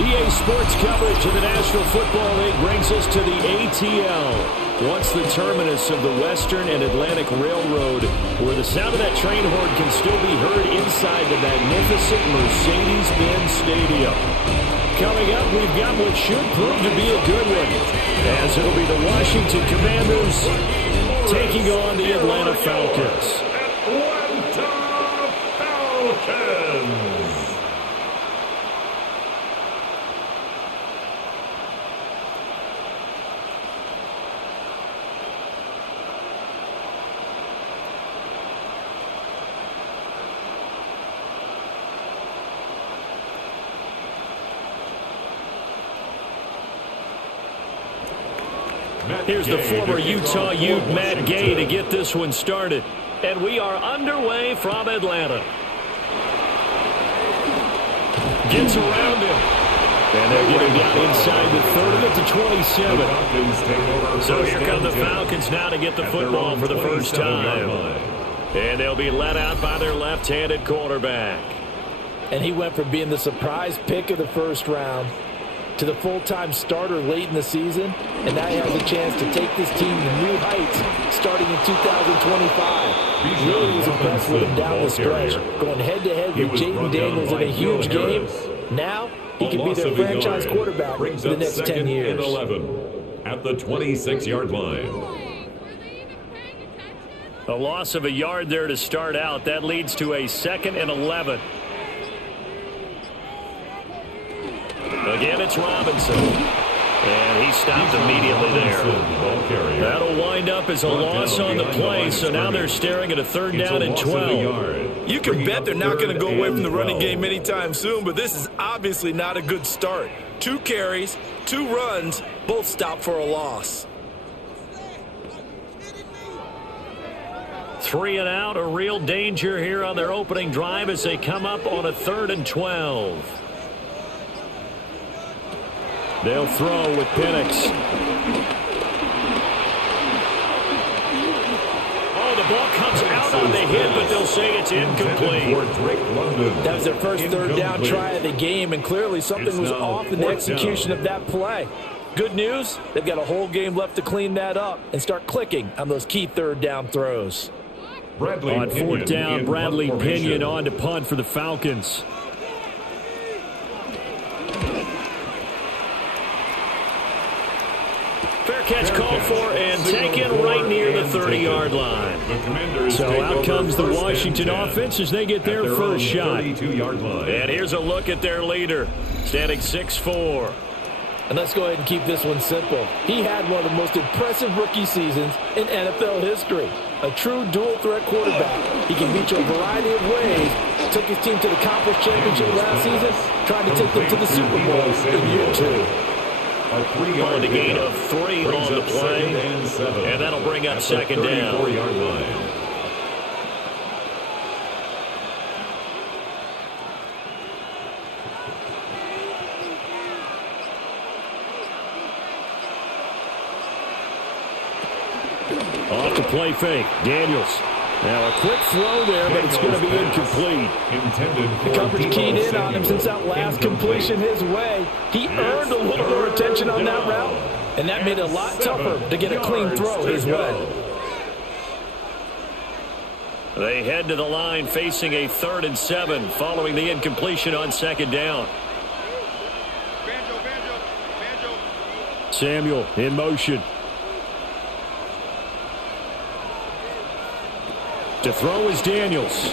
EA Sports coverage of the National Football League brings us to the ATL. Once the terminus of the Western and Atlantic Railroad, where the sound of that train horn can still be heard inside the magnificent Mercedes-Benz Stadium. Coming up, we've got what should prove to be a good one, as it'll be the Washington Commanders taking on the Atlanta Falcons. Here's the former Utah Ute, Matt Gay, to get this one started. And we are underway from Atlanta. Gets around him. And they're getting down inside the 30 at the 27. So here come the Falcons now to get the football for the first time. And they'll be let out by their left-handed quarterback. And he went from being the surprise pick of the first round to the full-time starter late in the season, and now he has a chance to take this team to new heights starting in 2025. Really was impressed with him down the stretch, going head-to-head with Jaden Daniels in a huge game. Now he can be their franchise quarterback for the next 10 years. 11 at the 26-yard line. A loss of a yard there to start out. That leads to a 2nd and 11. Again, it's Robinson. And he stopped immediately there. That'll wind up as a loss on the play, so now they're staring at a 3rd down and 12. You can bet they're not going to go away from the running game anytime soon, but this is obviously not a good start. 2 carries, 2 runs, both stopped for a loss. 3 and out, a real danger here on their opening drive as they come up on a 3rd and 12. They'll throw with Penix. Oh, the ball comes out on the hit, but they'll say it's incomplete. That was their first 3rd down try of the game, and clearly something was off in the execution of that play. Good news, they've got a whole game left to clean that up and start clicking on those key 3rd down throws. On 4th down, Bradley Pinion on to punt for the Falcons. Fair catch called for and taken right near the 30-yard line. So out comes the Washington offense as they get their first shot. And here's a look at their leader, standing 6'4". And let's go ahead and keep this one simple. He had one of the most impressive rookie seasons in NFL history. A true dual-threat quarterback. He can beat you a variety of ways. Took his team to the conference championship last season, trying to take them to the Super Bowl in year 2. On the gain of 3 on the play, and that'll bring up 2nd down. Off the play fake, Daniels. Now a quick throw there, but it's going to be incomplete. The coverage keyed in on him since that last completion his way. He earned a little more attention on that route, and that made it a lot tougher to get a clean throw his way. They head to the line facing a 3rd and 7 following the incompletion on 2nd down. Samuel in motion. To throw is Daniels.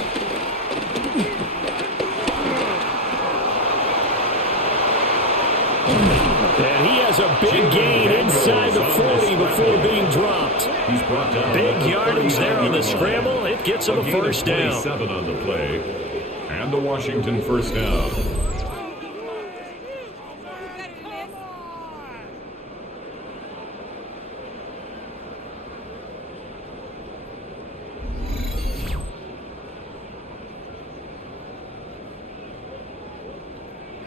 And he has a big gain inside the 40 before being dropped. Big yardage there on the scramble. It gets him a first down. 7 on the play, and the Washington first down.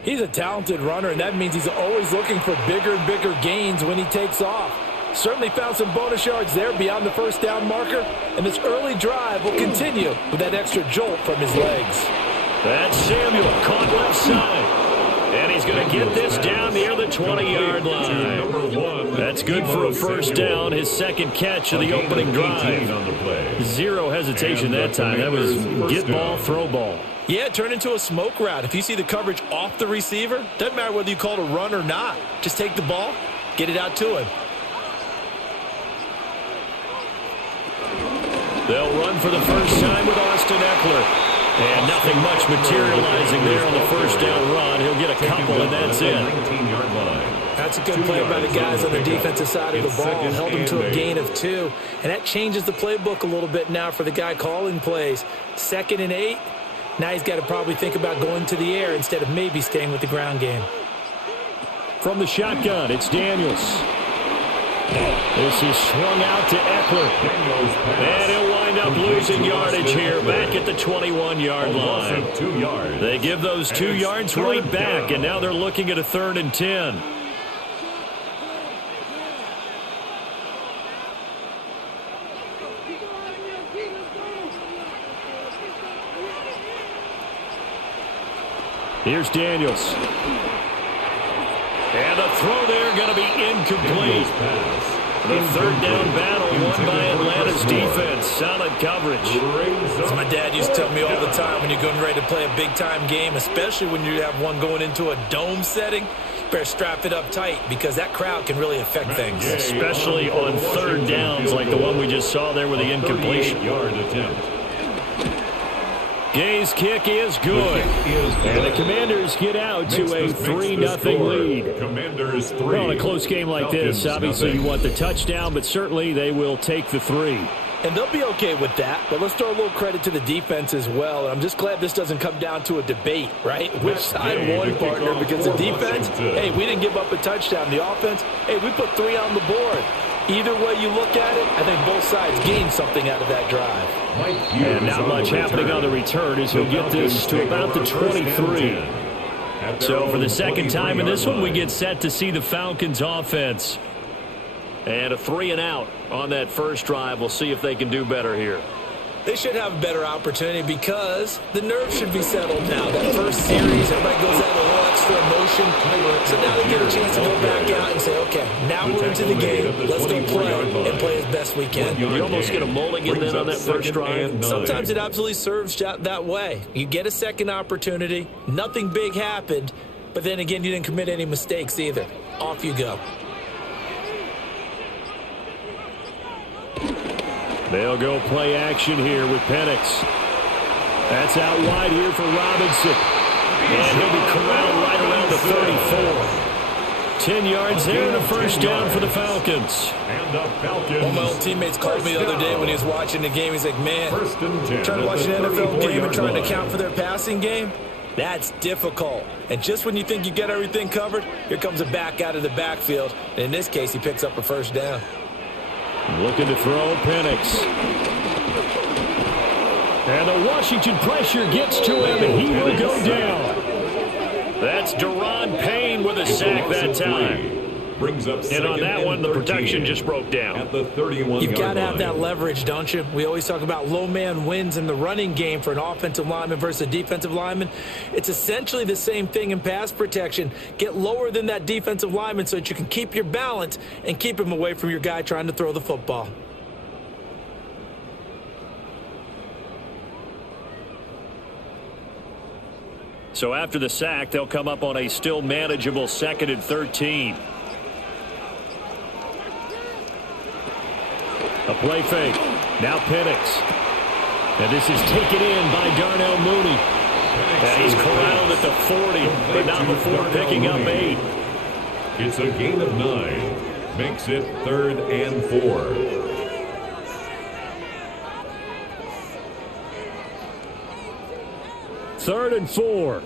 He's a talented runner, and that means he's always looking for bigger and bigger gains when he takes off. Certainly found some bonus yards there beyond the first down marker, and this early drive will continue with that extra jolt from his legs. That's Samuel caught left side. And he's he's going to get this down near the 20-yard line. That's good for a first down, his second catch of the opening drive. Zero hesitation that time. That was get ball, throw ball. Yeah, turn into a smoke route. If you see the coverage off the receiver, doesn't matter whether you call it a run or not. Just take the ball, get it out to him. They'll run for the first time with Austin Eckler. And nothing much materializing there on the first down run. He'll get a couple, and that's it. That's a good play by the guys on the defensive side of the ball. Held him to a gain of 2. And that changes the playbook a little bit now for the guy calling plays. 2nd and 8. Now he's got to probably think about going to the air instead of maybe staying with the ground game. From the shotgun, it's Daniels. This is swung out to Eckler. And he'll wind up losing yardage here back at the 21-yard line. They give those 2 yards right back, and now they're looking at a 3rd and 10. Here's Daniels. And the throw there going to be incomplete. The 3rd down battle won by Atlanta's defense. Solid coverage. As my dad used to tell me all the time, when you're going ready to play a big-time game, especially when you have one going into a dome setting, you better strap it up tight because that crowd can really affect things. Especially on 3rd downs like the one we just saw there with the incompletion. Gay's kick is good. And the Commanders get out to a 3-0 lead. Commanders 3. Well, in a close game like this, obviously you want the touchdown, but certainly they will take the 3. And they'll be okay with that, but let's throw a little credit to the defense as well. I'm just glad this doesn't come down to a debate, right? Which side won, partner, because the defense, hey, we didn't give up a touchdown. The offense, hey, we put 3 on the board. Either way you look at it, I think both sides gained something out of that drive. And not much happening on the return as he'll get this to about the 23. So for the second time in this one, we get set to see the Falcons offense. And a 3 and out on that first drive. We'll see if they can do better here. They should have a better opportunity because the nerves should be settled now. That first series, everybody goes out a little extra emotion. So now they get a chance to go back out and say, okay, now we're into the game. Let's go play and play as best we can. You almost get a mulligan then on that first drive. Sometimes it absolutely serves that way. You get a second opportunity. Nothing big happened. But then again, you didn't commit any mistakes either. Off you go. They'll go play action here with Penix. That's out wide here for Robinson. And he'll be corralled right around the 34. 10 yards there and a first down for the Falcons. One of my old teammates called me the other day when he was watching the game. He's like, man, trying to watch an NFL game and trying to account for their passing game? That's difficult. And just when you think you get everything covered, here comes a back out of the backfield. And in this case, he picks up a first down. Looking to throw Penix. And the Washington pressure gets to him, and he will go down. That's Deron Payne with a sack that time. And on that one, the protection just broke down. At the 31-yard You've got to have line. that leverage, don't you? We always talk about low man wins in the running game for an offensive lineman versus a defensive lineman. It's essentially the same thing in pass protection. Get lower than that defensive lineman so that you can keep your balance and keep him away from your guy trying to throw the football. So after the sack, they'll come up on a still manageable 2nd and 13. A play fake. Now Penix. And this is taken in by Darnell Mooney. And he's corralled at the 40, but not before picking up 8. It's a gain of 9. Makes it 3rd and 4. Third and 4.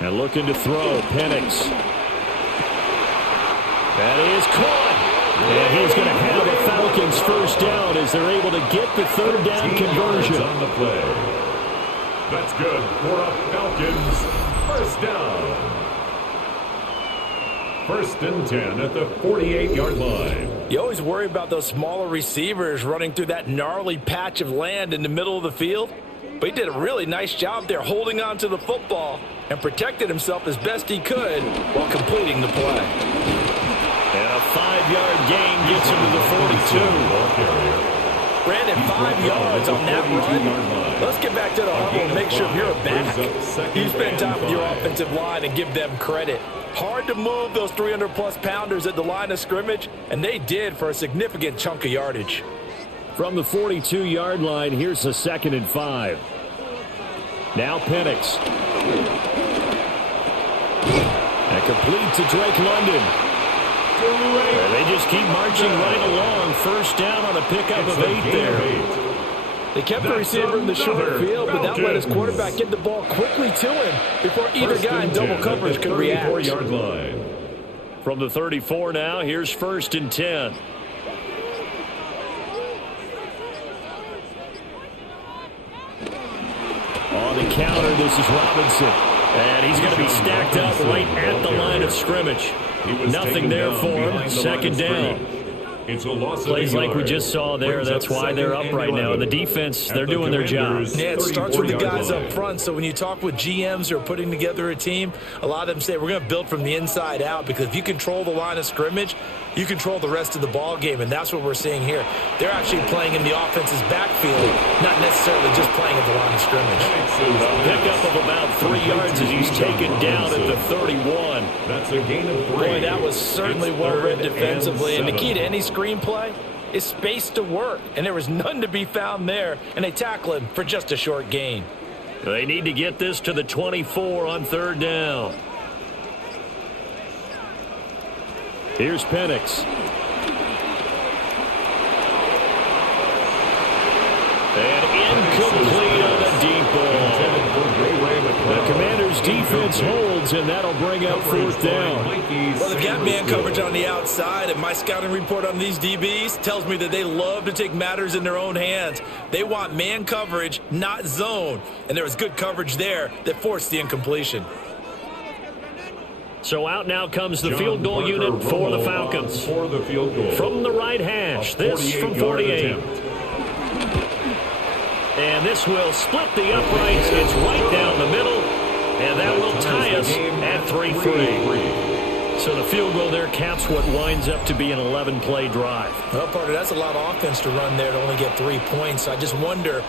And looking to throw, Penix. That is caught. And he's going to have a Falcons first down as they're able to get the 3rd down conversion. On the play. That's good for a Falcons first down. 1st and 10 at the 48-yard line. You always worry about those smaller receivers running through that gnarly patch of land in the middle of the field. but he did a really nice job there holding on to the football and protected himself as best he could while completing the play. And a 5-yard gain gets him to the 42. Brandon, 5 yards on that run. Let's get back to the huddle and make sure you're back. You spend time with your offensive line and give them credit. Hard to move those 300-plus pounders at the line of scrimmage, and they did for a significant chunk of yardage. From the 42-yard line, here's a 2nd and 5. Now Penix. And complete to Drake London. They just keep marching right along. First down on a pickup of 8 there. They kept the receiver in the short field, but that let his quarterback get the ball quickly to him before either guy in double coverage could react. From the 34 now, here's 1st and 10. On the counter, this is Robinson. And he's going to be stacked up right at the line of scrimmage. Nothing there for him. 2nd down. Plays like we just saw there. That's why they're up right now. The defense, they're doing their job. Yeah, it starts with the guys up front. So when you talk with GMs who are putting together a team, a lot of them say we're going to build from the inside out, because if you control the line of scrimmage, you control the rest of the ball game, and that's what we're seeing here. They're actually playing in the offense's backfield, not necessarily just playing at the line of scrimmage. A pickup of about 3 yards as he's taken down at the 31. That's a gain of 3. Boy, that was certainly well read defensively, and the key to any screenplay is space to work, and there was none to be found there, and they tackle him for just a short gain. They need to get this to the 24 on 3rd down. Here's Penix. And incomplete on the deep ball. The Commanders' defense holds, and that'll bring up 4th down. Well, they've got man coverage on the outside, and my scouting report on these DBs tells me that they love to take matters in their own hands. They want man coverage, not zone, and there was good coverage there that forced the incompletion. So out now comes the field goal unit for the Falcons. From the right hash, this from 48. And this will split the uprights. It's right down the middle, and that will tie us at 3-3. So the field goal there caps what winds up to be an 11-play drive. Well, Parker, that's a lot of offense to run there to only get 3 points. I just wonder,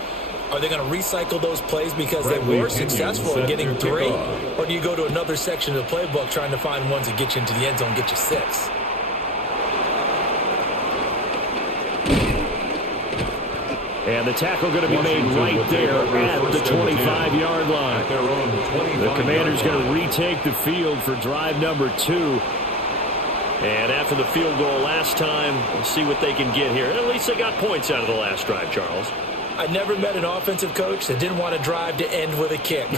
are they going to recycle those plays because they were successful in getting 3? Or do you go to another section of the playbook trying to find ones that get you into the end zone, get you 6? And the tackle going to be made right there at the 25-yard line. The Commanders going to retake the field for drive number 2. And after the field goal last time, we'll see what they can get here. At least they got points out of the last drive, Charles. I never met an offensive coach that didn't want to drive to end with a kick.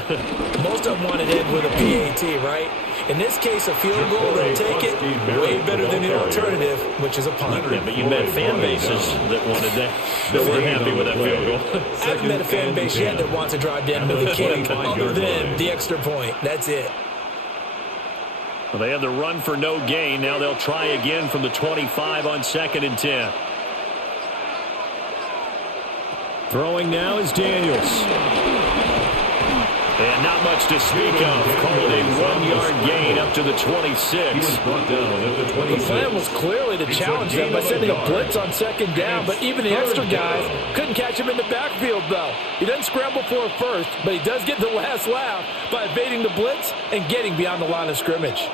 Most of them wanted to end with a PAT, right? In this case, a field goal, they'll take it way better than the alternative, which is a punt. Yeah, but you met fan bases that wanted that, that weren't happy with that field goal. I haven't met a fan base yet that wants to drive to end with a kick other than the extra point. That's it. Well, they have the run for no gain. Now they'll try again from the 25 on 2nd and 10. Throwing now is Daniels. And not much to speak of. Called a 1-yard gain up to the 26. The plan was clearly to challenge them by sending a blitz on 2nd down, but even the extra guys couldn't catch him in the backfield, though. He doesn't scramble for a first, but he does get the last laugh by evading the blitz and getting beyond the line of scrimmage.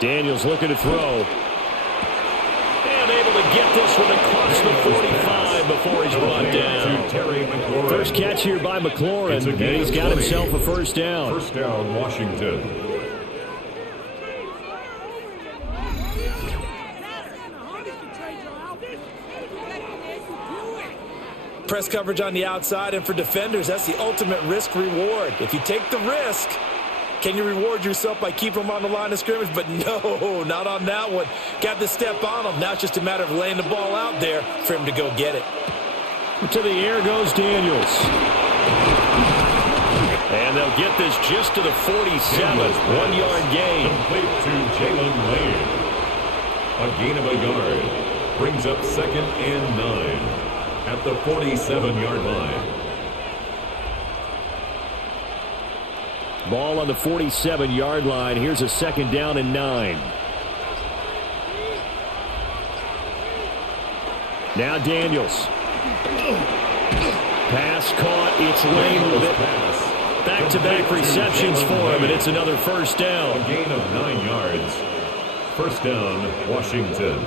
Daniels looking to throw. And able to get this one across the 45 before he's brought down. First catch here by McLaurin, and he's got himself a first down. First down, Washington. Press coverage on the outside, and for defenders, that's the ultimate risk reward. If you take the risk, can you reward yourself by keeping them on the line of scrimmage? But no, not on that one. Got to step on them. Now it's just a matter of laying the ball out there for him to go get it. To the air goes Daniels. And they'll get this just to the 47. 1-yard gain. Complete to Jalen Lane. A gain of a yard. Brings up 2nd and 9 at the 47-yard line. Ball on the 47-yard line. Here's a 2nd down and 9. Now Daniels. Pass caught. It's Lane with it. Back-to-back receptions for him, and it's another 1st down. A gain of 9 yards. 1st down, Washington.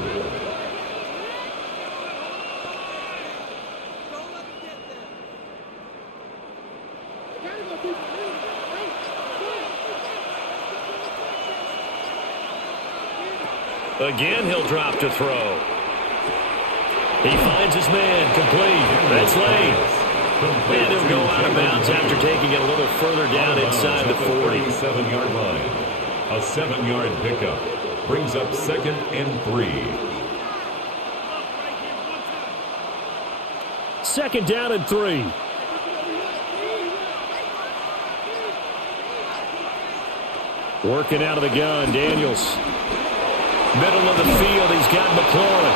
Again, he'll drop to throw. He finds his man, complete. That's Lane. And he'll go out of bounds after taking it a little further down inside the 40. 47-yard line. A 7-yard pickup. Brings up 2nd and 3. 2nd down and 3. Working out of the gun, Daniels. Middle of the field, he's got McLaurin.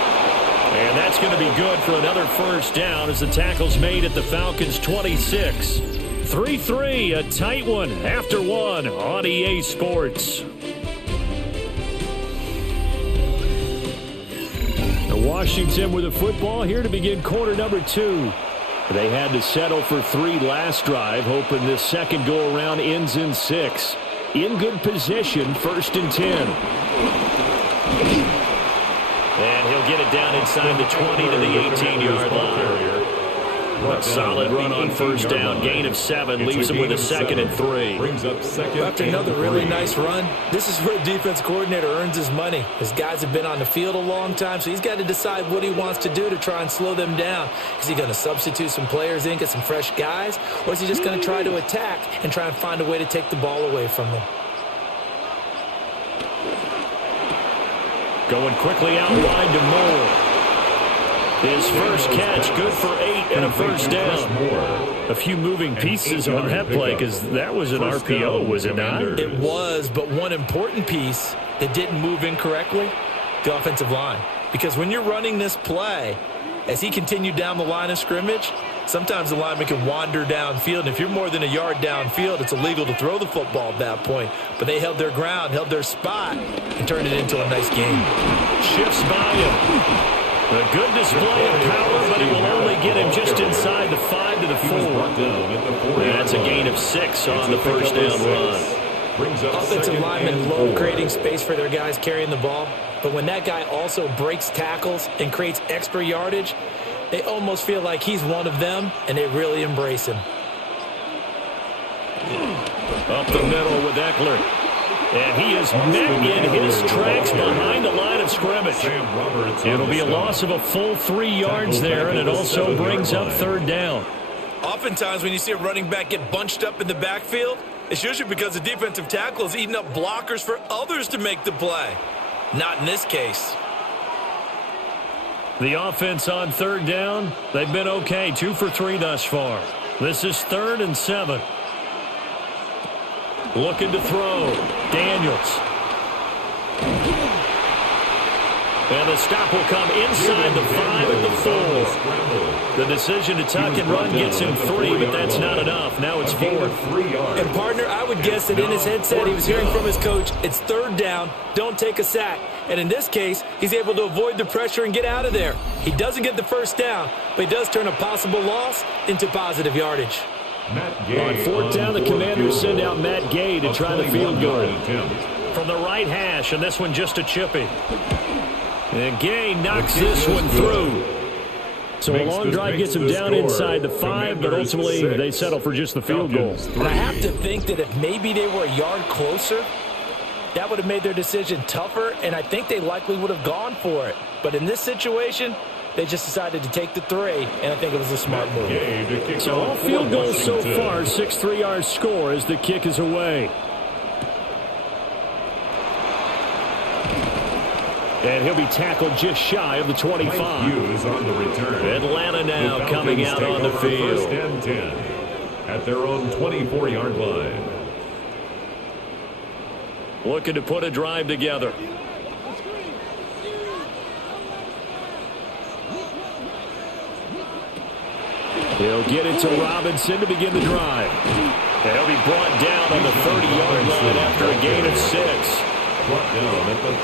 And that's going to be good for another 1st down as the tackle's made at the Falcons' 26. 3-3, a tight one after one on EA Sports. Washington with the football here to begin quarter number 2. They had to settle for 3 last drive, hoping this second go-around ends in 6. In good position, 1st and 10. And he'll get it down inside the 20 to the 18-yard line. A solid run on 1st down, gain of 7, leaves him with a 2nd and 3. After another really nice run, this is where a defense coordinator earns his money. His guys have been on the field a long time, so he's got to decide what he wants to do to try and slow them down. Is he going to substitute some players in, get some fresh guys, or is he just going to try to attack and try and find a way to take the ball away from them? Going quickly out wide to Moore. His first catch, good for 8 and a 1st down. A few moving pieces on that play because that was an RPO, was it not? It was, but one important piece that didn't move incorrectly, the offensive line. Because when you're running this play, as he continued down the line of scrimmage, sometimes the lineman can wander downfield. And if you're more than a yard downfield, it's illegal to throw the football at that point. But they held their ground, held their spot, and turned it into a nice game. Shifts by him. A good display of power, but it will only get him just inside the 5 to the 4. That's a gain of 6 on the 1st down run. Offensive linemen love creating space for their guys carrying the ball. But when that guy also breaks tackles and creates extra yardage, they almost feel like he's one of them, and they really embrace him. Up the middle with Eckler. And he is met in his tracks behind the line of scrimmage. It'll be a loss of a full 3 yards there, and it also brings up 3rd down. Oftentimes when you see a running back get bunched up in the backfield, it's usually because the defensive tackle is eating up blockers for others to make the play. Not in this case. The offense on 3rd down, they've been okay, 2 for 3 thus far. This is 3rd and 7. Looking to throw. Daniels. And the stop will come inside the 5 at the 4. The decision to tuck and run gets him 3, but that's not enough. Now it's 4. And, partner, I would guess that in his headset he was hearing from his coach, it's 3rd down, don't take a sack. And in this case, he's able to avoid the pressure and get out of there. He doesn't get the 1st down, but he does turn a possible loss into positive yardage. On 4th down, the Commanders send out Matt Gay to try the field goal. From the right hash, and this one just a chippy. And Gay knocks this one through. So a long drive gets him down inside the 5, but ultimately they settle for just the field goal. And I have to think that if maybe they were a yard closer, that would have made their decision tougher, and I think they likely would have gone for it. But in this situation, they just decided to take the 3, and I think it was a smart move. So all field goals so far, 6 3-yard score as the kick is away. And he'll be tackled just shy of the 25. On the return. Atlanta now coming out on the field. 1st and 10 at their own 24-yard line. Looking to put a drive together. He'll get it to Robinson to begin the drive. They'll be brought down on the 30-yard line after a gain of 6.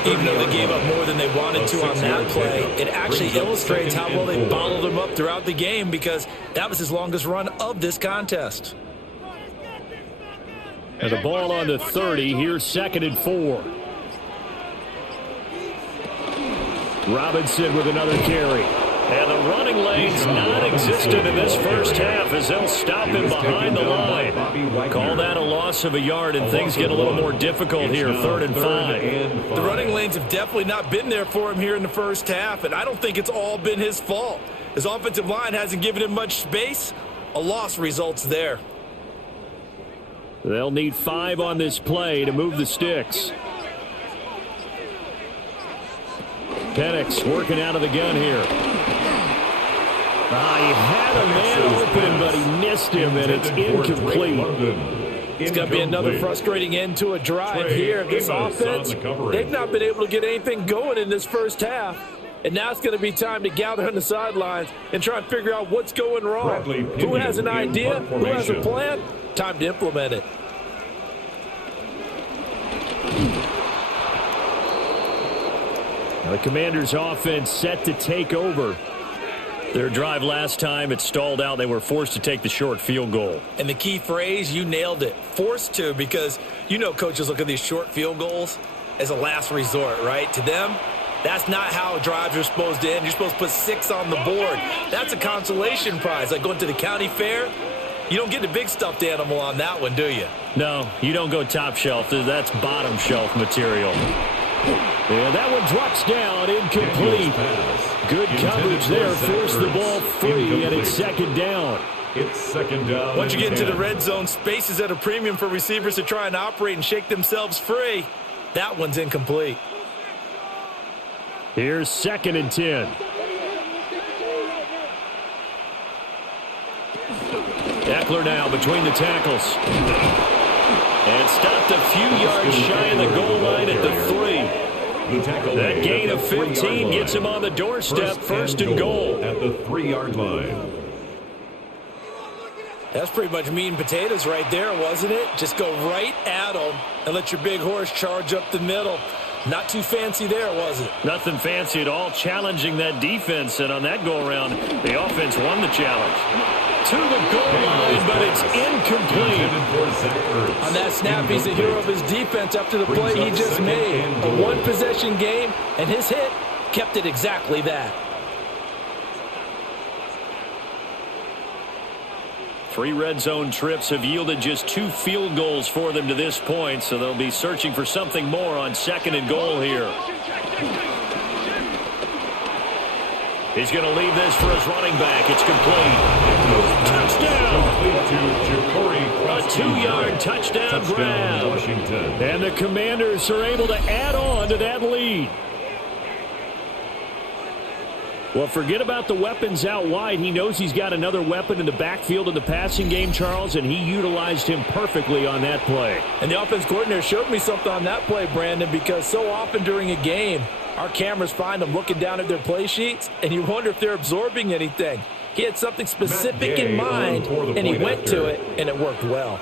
Even though they gave up more than they wanted to on that play, it actually illustrates how well they followed him up throughout the game because that was his longest run of this contest. And the ball on the 30. Here's 2nd and 4. Robinson with another carry. And the running lane's non-existent in this first half as they'll stop him behind the line. Call that a loss of a yard, and things get a little more difficult here, 3rd and 5. The running lanes have definitely not been there for him here in the first half, and I don't think it's all been his fault. His offensive line hasn't given him much space. A loss results there. They'll need 5 on this play to move the sticks. Penix working out of the gun here. He had a man open, but he missed him, and it's incomplete. It's going to be another frustrating end to a drive here. This offense, they've not been able to get anything going in this first half. And now it's going to be time to gather on the sidelines and try and figure out what's going wrong. Who has an idea? Who has a plan? Time to implement it. The Commanders' offense set to take over. Their drive last time, it stalled out. They were forced to take the short field goal. And the key phrase, you nailed it, forced to, because you know coaches look at these short field goals as a last resort, right? To them, that's not how drives are supposed to end. You're supposed to put 6 on the board. That's a consolation prize. Like going to the county fair, you don't get the big stuffed animal on that one, do you? No, you don't go top shelf. That's bottom shelf material. And that one drops down, incomplete. Good coverage there, forced the ball free, and it's 2nd down. It's 2nd down. Once you get into the red zone, space is at a premium for receivers to try and operate and shake themselves free. That one's incomplete. Here's 2nd and 10. Eckler now between the tackles. And stopped a few yards shy of the goal line at the 3. That gain of 15 gets him on the doorstep, 1st and goal. At the 3-yard line. That's pretty much meat and potatoes right there, wasn't it? Just go right at them and let your big horse charge up the middle. Not too fancy there, was it? Nothing fancy at all, challenging that defense. And on that go-around, the offense won the challenge. To the goal line, but it's incomplete. On that snap, he's the hero of his defense after the play he just made. A one-possession game, and his hit kept it exactly that. 3 red zone trips have yielded just 2 field goals for them to this point, so they'll be searching for something more on 2nd and goal here. He's going to leave this for his running back. It's complete. Touchdown! A 2-yard touchdown grab. Washington. And the Commanders are able to add on to that lead. Well, forget about the weapons out wide. He knows he's got another weapon in the backfield in the passing game, Charles, and he utilized him perfectly on that play. And the offense coordinator showed me something on that play, Brandon, because so often during a game, our cameras find them looking down at their play sheets, and you wonder if they're absorbing anything. He had something specific in mind, and he went to it, and it worked well.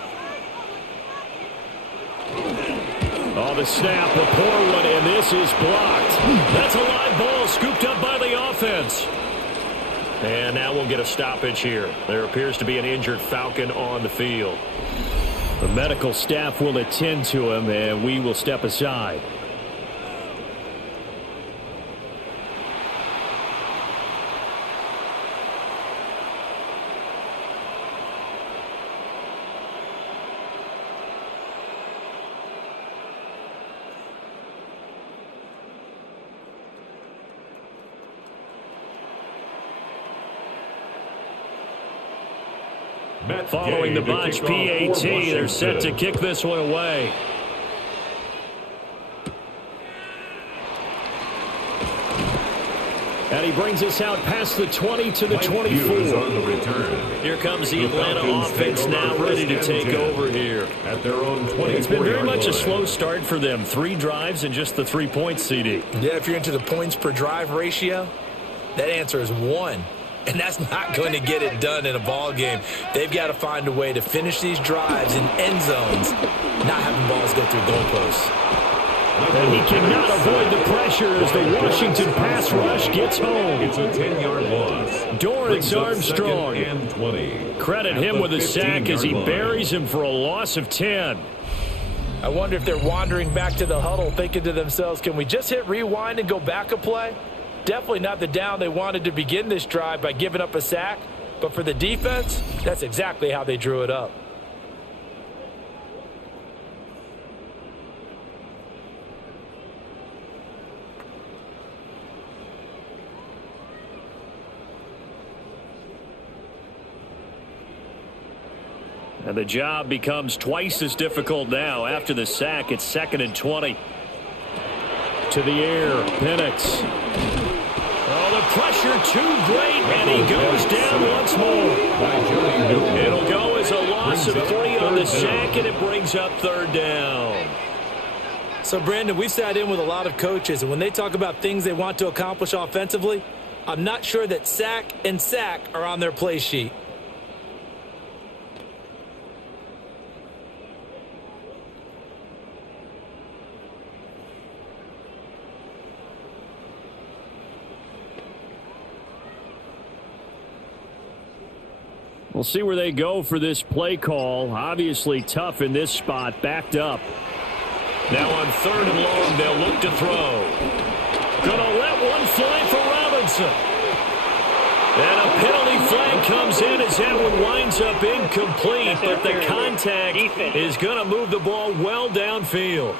Oh, the snap, a poor one, and this is blocked. That's a live ball scooped up by the offense. And now we'll get a stoppage here. There appears to be an injured Falcon on the field. The medical staff will attend to him, and we will step aside. Following the bunch, PAT, they're set to kick this one away. And he brings us out past the 20 to the 24. Here comes the Atlanta offense now ready to take over here. At their own 24. It's been very much a slow start for them. 3 drives and just the 3 points, CD. Yeah, if you're into the points per drive ratio, That answer is 1. And that's not going to get it done in a ball game. They've got to find a way to finish these drives in end zones, not having balls go through goalposts. And he cannot avoid the pressure as the Washington pass rush gets home. It's a 10-yard loss. Dorrance Armstrong. And 20. Credit him with a sack as he buries him for a loss of 10. I wonder if they're wandering back to the huddle thinking to themselves, can we just hit rewind and go back a play? Definitely not the down they wanted to begin this drive by giving up a sack. But for the defense, that's exactly how they drew it up. And the job becomes twice as difficult now. After the sack, it's 2nd and 20. To the air, Penix. Oh, the pressure too great, and he goes down once more. It'll go as a loss of 3 on the sack, and it brings up 3rd down. So, Brandon, we've sat in with a lot of coaches, and when they talk about things they want to accomplish offensively, I'm not sure that sack and sack are on their play sheet. We'll see where they go for this play call. Obviously tough in this spot, backed up. Now on 3rd and long, they'll look to throw. Gonna let one fly for Robinson. And a penalty flag comes in as that one winds up incomplete, but the contact is going to move the ball well downfield.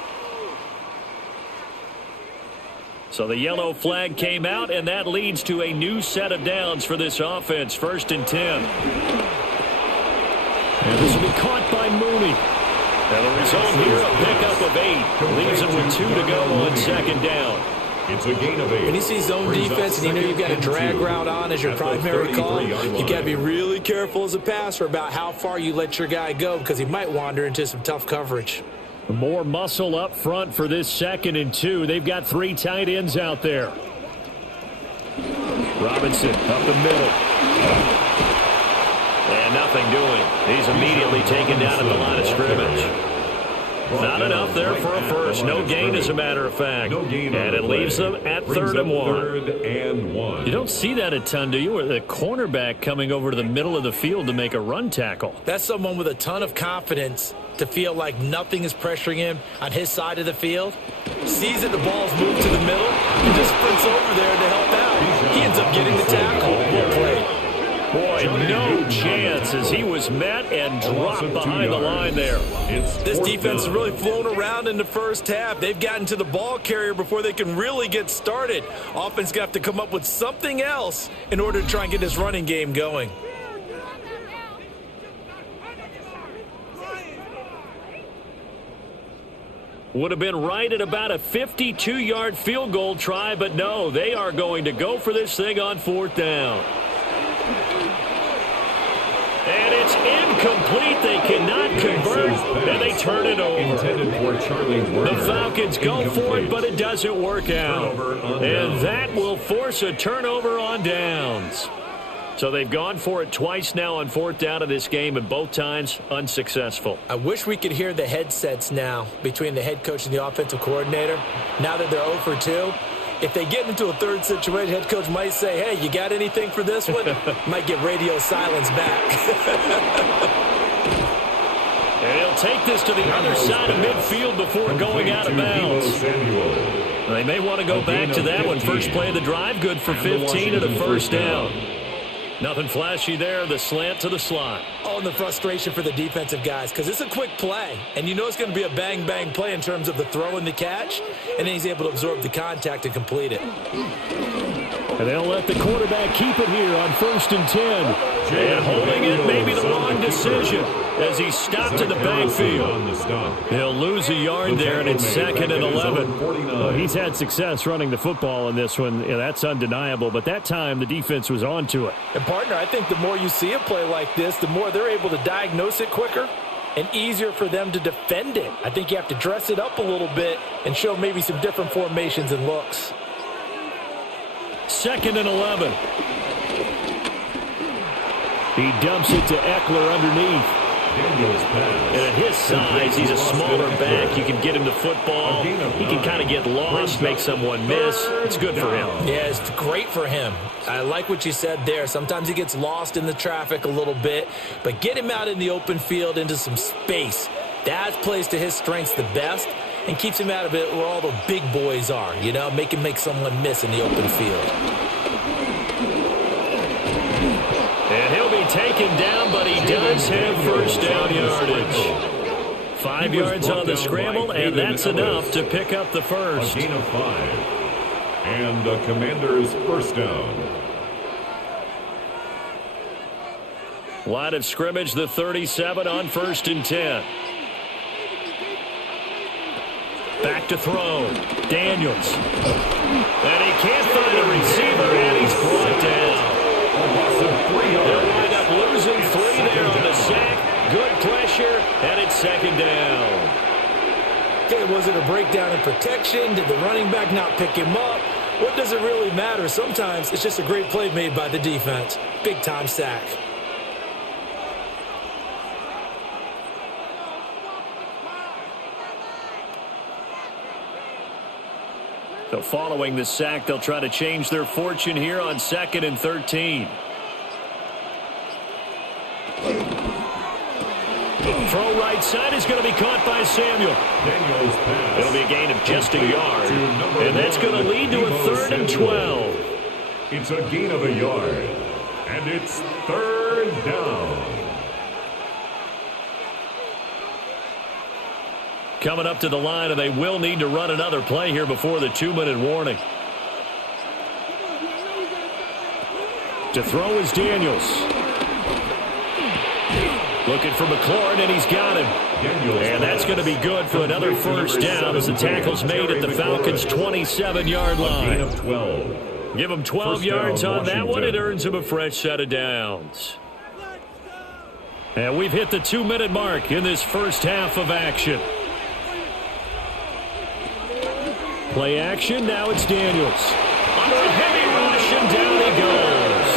So the yellow flag came out, and that leads to a new set of downs for this offense. 1st and 10. And this will be caught by Mooney. And the result here, a pickup of 8. Leaves him with 2 to go on 2nd down. It's a gain of 8. When you see zone defense and you know you've got a drag route on as your primary call, you've got to be really careful as a passer about how far you let your guy go because he might wander into some tough coverage. More muscle up front for this 2nd and 2. They've got 3 tight ends out there. Robinson up the middle. And nothing doing. He's immediately taken down at the line of scrimmage. Not enough there for a first. No gain, as a matter of fact. And it leaves them at 3rd and 1. You don't see that a ton, do you? With a cornerback coming over to the middle of the field to make a run tackle. That's someone with a ton of confidence to feel like nothing is pressuring him on his side of the field. Sees that the ball's moved to the middle and just sprints over there to help out. He ends up getting the tackle. Well played. Boy, no chance as he was met and dropped behind the line there. This defense has really flown around in the first half. They've gotten to the ball carrier before they can really get started. Offense got to come up with something else in order to try and get this running game going. Would have been right at about a 52-yard field goal try, but no, they are going to go for this thing on 4th down. And it's incomplete. They cannot convert, and they turn it over. The Falcons go for it, but it doesn't work out. And that will force a turnover on downs. So they've gone for it twice now on 4th down of this game, and both times unsuccessful. I wish we could hear the headsets now between the head coach and the offensive coordinator. Now that they're 0 for 2, if they get into a 3rd situation, head coach might say, hey, you got anything for this one? Might get radio silence back. And he'll take this to the other side of midfield before going out of bounds. They may want to go back to that one. First play of the drive, good for 15 and a 1st down. Nothing flashy there, the slant to the slot. Oh, and the frustration for the defensive guys, because it's a quick play, and you know it's going to be a bang-bang play in terms of the throw and the catch, and then he's able to absorb the contact and complete it. And they'll let the quarterback keep it here on 1st and 10. And holding it may be the wrong decision as he stopped in the backfield. He'll lose a yard there, and it's 2nd and 11. Well, he's had success running the football in this one. Yeah, that's undeniable. But that time, the defense was on to it. And, partner, I think the more you see a play like this, the more they're able to diagnose it quicker and easier for them to defend it. I think you have to dress it up a little bit and show maybe some different formations and looks. 2nd and 11. He dumps it to Eckler underneath. And at his size, he's a smaller back. You can get him the football. He can kind of get lost, make someone miss. It's good for him. Yeah, it's great for him. I like what you said there. Sometimes he gets lost in the traffic a little bit, but get him out in the open field into some space. That plays to his strengths the best and keeps him out of it where all the big boys are, you know, make him make someone miss in the open field. And he'll be taken down, but he does have first down yardage. 5 yards on the scramble, and that's enough to pick up the first. A gain of 5. And the Commanders' first down. Line of scrimmage, the 37 on 1st and 10. Back to throw. Daniels. And he can't find a receiver, and he's brought down. They'll wind up losing 3 there on the sack. Good pressure, and it's 2nd down. Okay, was it a breakdown in protection? Did the running back not pick him up? What does it really matter? Sometimes it's just a great play made by the defense. Big-time sack. So following the sack, they'll try to change their fortune here on 2nd and 13. Throw right side is going to be caught by Samuel. It'll be a gain of just a yard. And that's going to lead to a 3rd and 12. It's a gain of a yard. And it's 3rd down. Coming up to the line, and they will need to run another play here before the 2-minute warning. To throw is Daniels. Looking for McLaurin, and he's got him. And that's going to be good for another first down as the tackle's made at the Falcons' 27-yard line. Give him 12 yards on that one. It earns him a fresh set of downs. And we've hit the 2-minute mark in this first half of action. Play action, now it's Daniels. Under a heavy rush, and down he goes.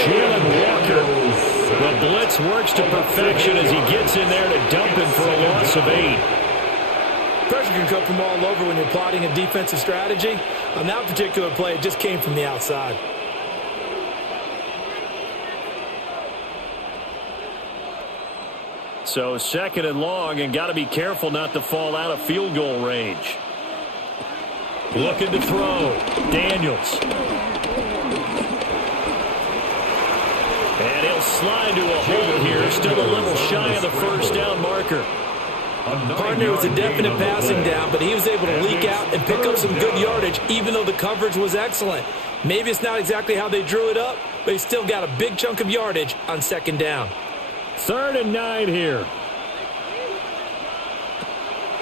Jalen Walker. The blitz works to perfection as he gets in there to dump him for a loss of 8. Pressure can come from all over when you're plotting a defensive strategy. On that particular play, it just came from the outside. So 2nd and long, and got to be careful not to fall out of field goal range. Looking to throw. Daniels. And he'll slide to a hole here. Still a little shy of the first down marker. Partner was a definite passing down, but he was able to leak out and pick up some good yardage, even though the coverage was excellent. Maybe it's not exactly how they drew it up, but he still got a big chunk of yardage on 2nd down. 3rd and 9 here.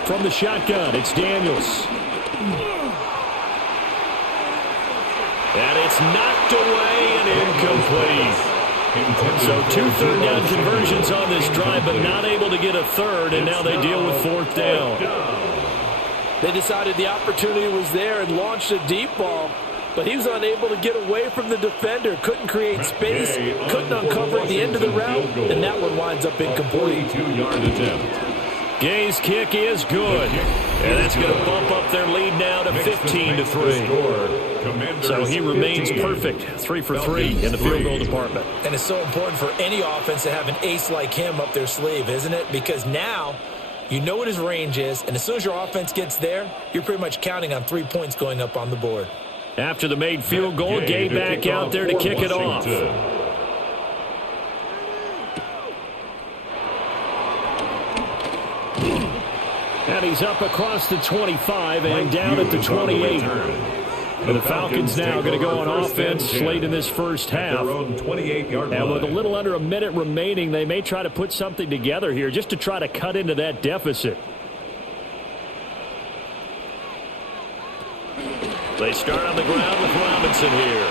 From the shotgun, it's Daniels. And it's knocked away and incomplete. So 2 3rd down conversions on this drive, but not able to get a 3rd, and now they deal with 4th down. They decided the opportunity was there and launched a deep ball, but he was unable to get away from the defender, couldn't create space, couldn't uncover at the end of the route, and that one winds up incomplete. 42-yard attempt. Gay's kick is good, and that's going to bump up their lead now to 15-3. So he remains perfect, 3 for 3 in the field goal department. And it's so important for any offense to have an ace like him up their sleeve, isn't it? Because now you know what his range is, and as soon as your offense gets there, you're pretty much counting on 3 points going up on the board. After the made field goal, Gay back out there to kick it off. And he's up across the 25 and down at the 28. And the Falcons now going to go on offense late in this first half. And with a little under a minute remaining, they may try to put something together here just to try to cut into that deficit. They start on the ground with Robinson here.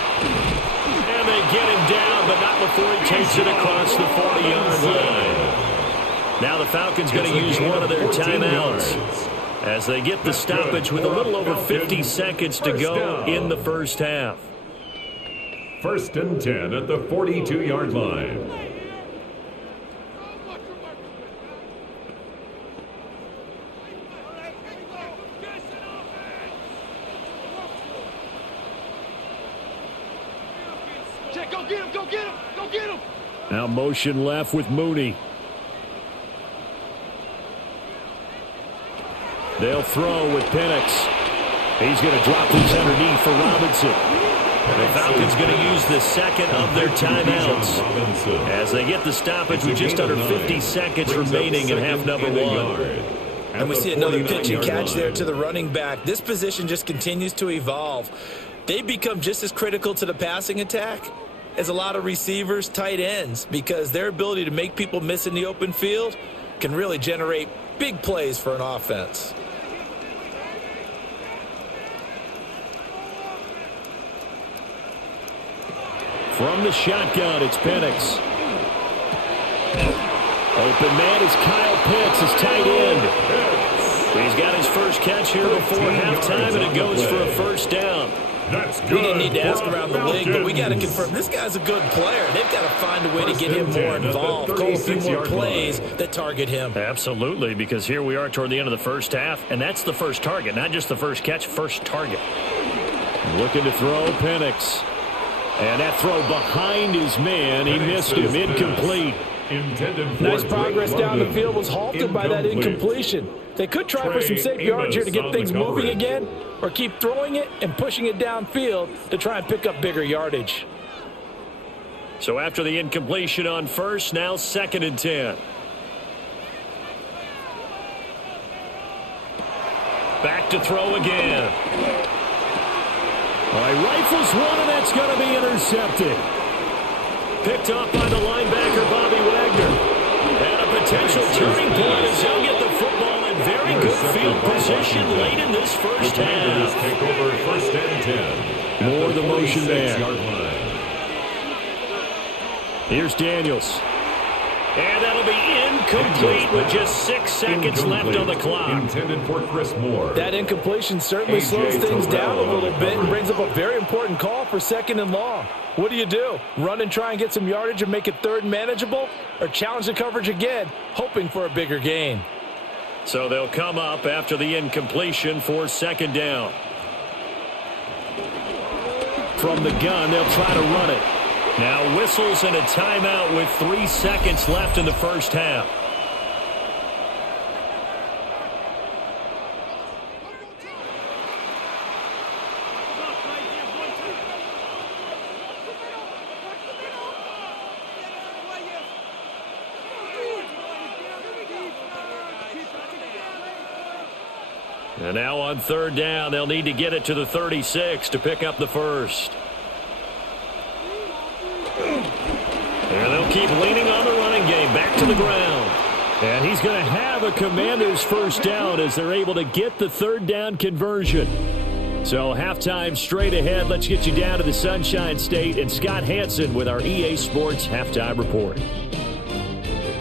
And they get him down, but not before he takes it across the 40-yard line. Now the Falcons going to use one of their timeouts. as they get the stoppage with a little over 50 seconds to go in the first half. 1st and 10 at the 42-yard line. Go get him, go get him, go get him. Now motion left with Mooney. They'll throw with Penix. He's going to drop these underneath for Robinson. The Falcons going to use the second of their timeouts as they get the stoppage with just under 50 seconds remaining in half number one. And we see another pitch and catch there to the running back. This position just continues to evolve. They become just as critical to the passing attack as a lot of receivers, tight ends, because their ability to make people miss in the open field can really generate big plays for an offense. From the shotgun, it's Penix. Open man is Kyle Pitts, his tight end. He's got his first catch here before halftime, and it goes for a first down. We didn't need to ask around the league, but we got to confirm this guy's a good player. They've got to find a way to get him more involved, call a few more plays that target him. Absolutely, because here we are toward the end of the first half, and that's the first target, not just the first catch, first target. Looking to throw Penix. And that throw behind his man, he missed him, incomplete. Nice progress down the field was halted by that incompletion. They could try for some safe yards here to get things moving again, or keep throwing it and pushing it downfield to try and pick up bigger yardage. So after the incompletion on first, now 2nd and 10. Back to throw again. All right, rifles one, and that's going to be intercepted. Picked off by the linebacker, Bobby Wagner. And a potential turning point as he'll get the football in very good field position late in this first half. Take over 1st and 10. More of the motion there. Here's Daniels. And that'll be incomplete with just 6 seconds left on the clock. Intended for Chris Moore. That incompletion certainly slows things down a little bit and brings up a very important call for 2nd and long. What do? Run and try and get some yardage and make it 3rd and manageable? Or challenge the coverage again, hoping for a bigger gain? So they'll come up after the incompletion for 2nd down. From the gun, they'll try to run it. Now whistles and a timeout with 3 seconds left in the first half. And now on 3rd down, they'll need to get it to the 36 to pick up the first. And they'll keep leaning on the running game. Back to the ground. And he's going to have a Commanders first down as they're able to get the 3rd down conversion. So halftime straight ahead. Let's get you down to the Sunshine State and Scott Hansen with our EA Sports Halftime Report.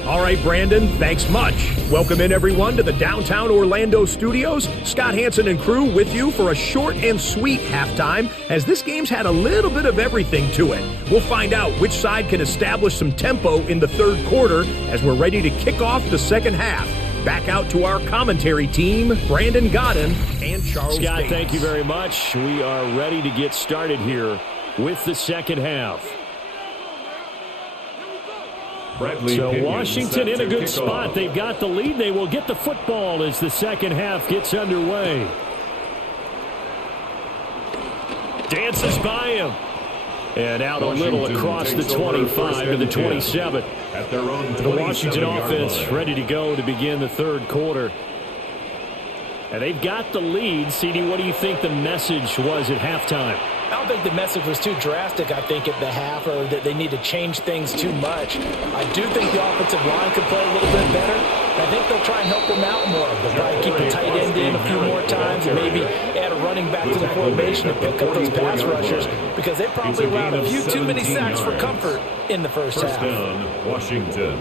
All right, Brandon, thanks much. Welcome in, everyone, to the downtown Orlando studios. Scott Hansen and crew with you for a short and sweet halftime, as this game's had a little bit of everything to it. We'll find out which side can establish some tempo in the 3rd quarter as we're ready to kick off the 2nd half. Back out to our commentary team, Brandon Godden and Charles Scott, Davis. thank you very much. We are ready to get started here with the 2nd half. So Washington in a good spot. They've got the lead. They will get the football as the 2nd half gets underway. Dances by him. And out a little across the 25 to the 27. The Washington offense ready to go to begin the 3rd quarter. And they've got the lead. CD, what do you think the message was at halftime? I don't think the message was too drastic, I think, at the half, or that they need to change things too much. I do think the offensive line could play a little bit better. I think they'll try and help them out more. They'll probably keep the tight end in a few more times and maybe add a running back to the formation to pick up those pass rushers, because they probably allowed a few too many sacks for comfort in the first half. Down, Washington.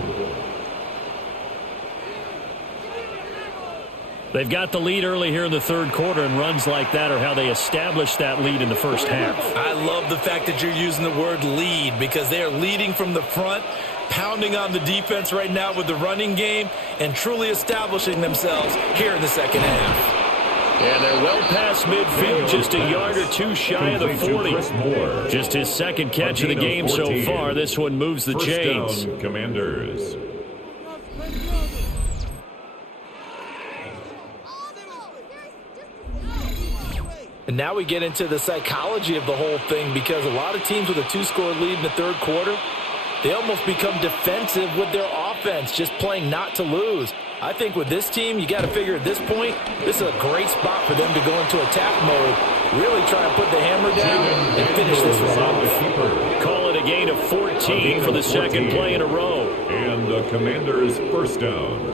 They've got the lead early here in the third quarter, and runs like that are how they establish that lead in the first half. I love the fact that you're using the word lead because they are leading from the front, pounding on the defense right now with the running game, and truly establishing themselves here in the second half. And they're well past midfield, just a yard or two shy of the 40. Just his second catch of the game so far. This one moves the chains. First down, Commanders. And now we get into the psychology of the whole thing, because a lot of teams with a 2-score lead in the third quarter, they almost become defensive with their offense, just playing not to lose. I think with this team, you got to figure at this point, this is a great spot for them to go into attack mode, really try and put the hammer down and finish this one off. Call it a gain of 14 for the second play in a row. And the Commanders' first down.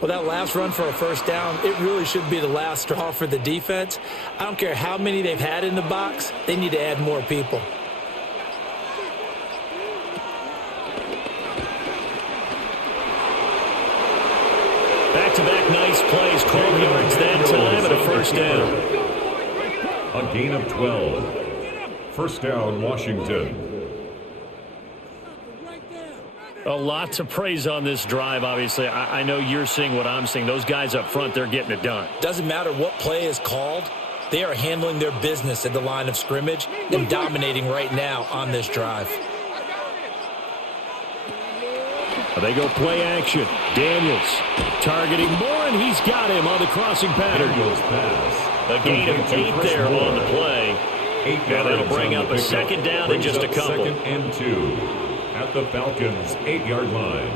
Well, that last run for a first down, it really should be the last straw for the defense. I don't care how many they've had in the box, they need to add more people. Back-to-back nice plays, 12 yards that time, and a first down. A gain of 12. First down, Washington. A lot to praise on this drive, obviously. I know you're seeing what I'm seeing. Those guys up front, they're getting it done. Doesn't matter what play is called. They are handling their business at the line of scrimmage and dominating right now on this drive. They go play action. Daniels targeting Moore, and he's got him on the crossing pattern. Daniels pass. A gain of 8 there on the play. And that'll bring up a second down in just a couple. Second and 2 at the Falcons' 8-yard line.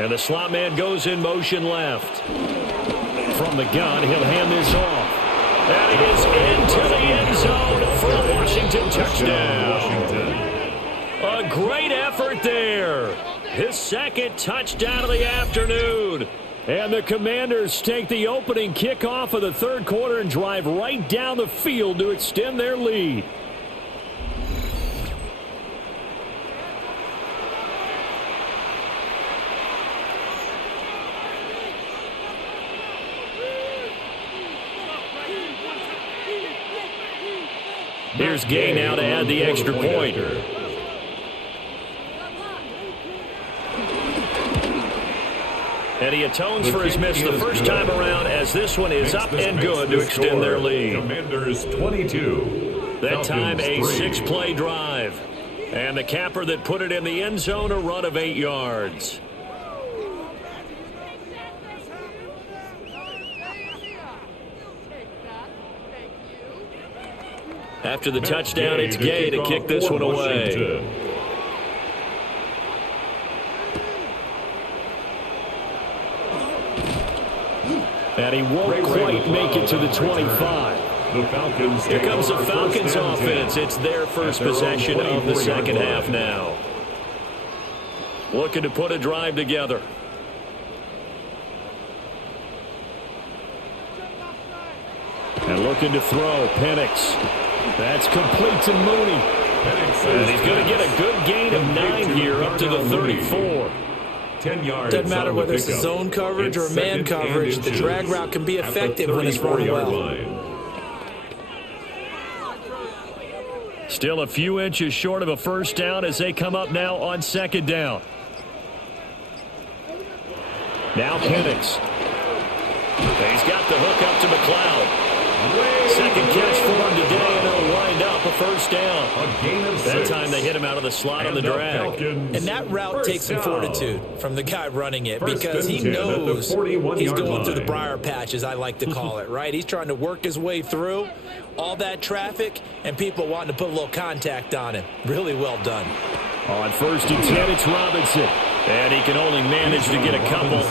And the slot man goes in motion left. From the gun, he'll hand this off. And it is into the end zone for a Washington touchdown. A great effort there. His second touchdown of the afternoon. And the Commanders take the opening kickoff of the third quarter and drive right down the field to extend their lead. Here's Gay now to add the extra point. And he atones for his miss the first time around, as this one is up and good to extend their lead. Commanders 22. That time a 6-play drive. And the capper that put it in the end zone, a run of 8 yards. After the touchdown, it's Gay to kick this one away. And he won't quite make it to the 25. The Falcons. Here comes the Falcons offense. It's their first possession of the second half now. Looking to put a drive together. And looking to throw, Penix. That's complete to Mooney. And he's going to get a good gain of 9 here up to the 34. 10 yards. Doesn't matter whether it's a zone coverage or man coverage, the drag route can be effective when it's run well. Still a few inches short of a first down as they come up now on second down. Now Penix. He's got the hook up to McLeod. Second catch for him today, and it'll wind up a first down. That time they hit him out of the slot on the drag. And that route takes some fortitude from the guy running it, because he knows he's going through the briar patch, as I like to call it, right? He's trying to work his way through all that traffic and people wanting to put a little contact on him. Really well done. On first and 10, it's Robinson. And he can only manage to get a couple.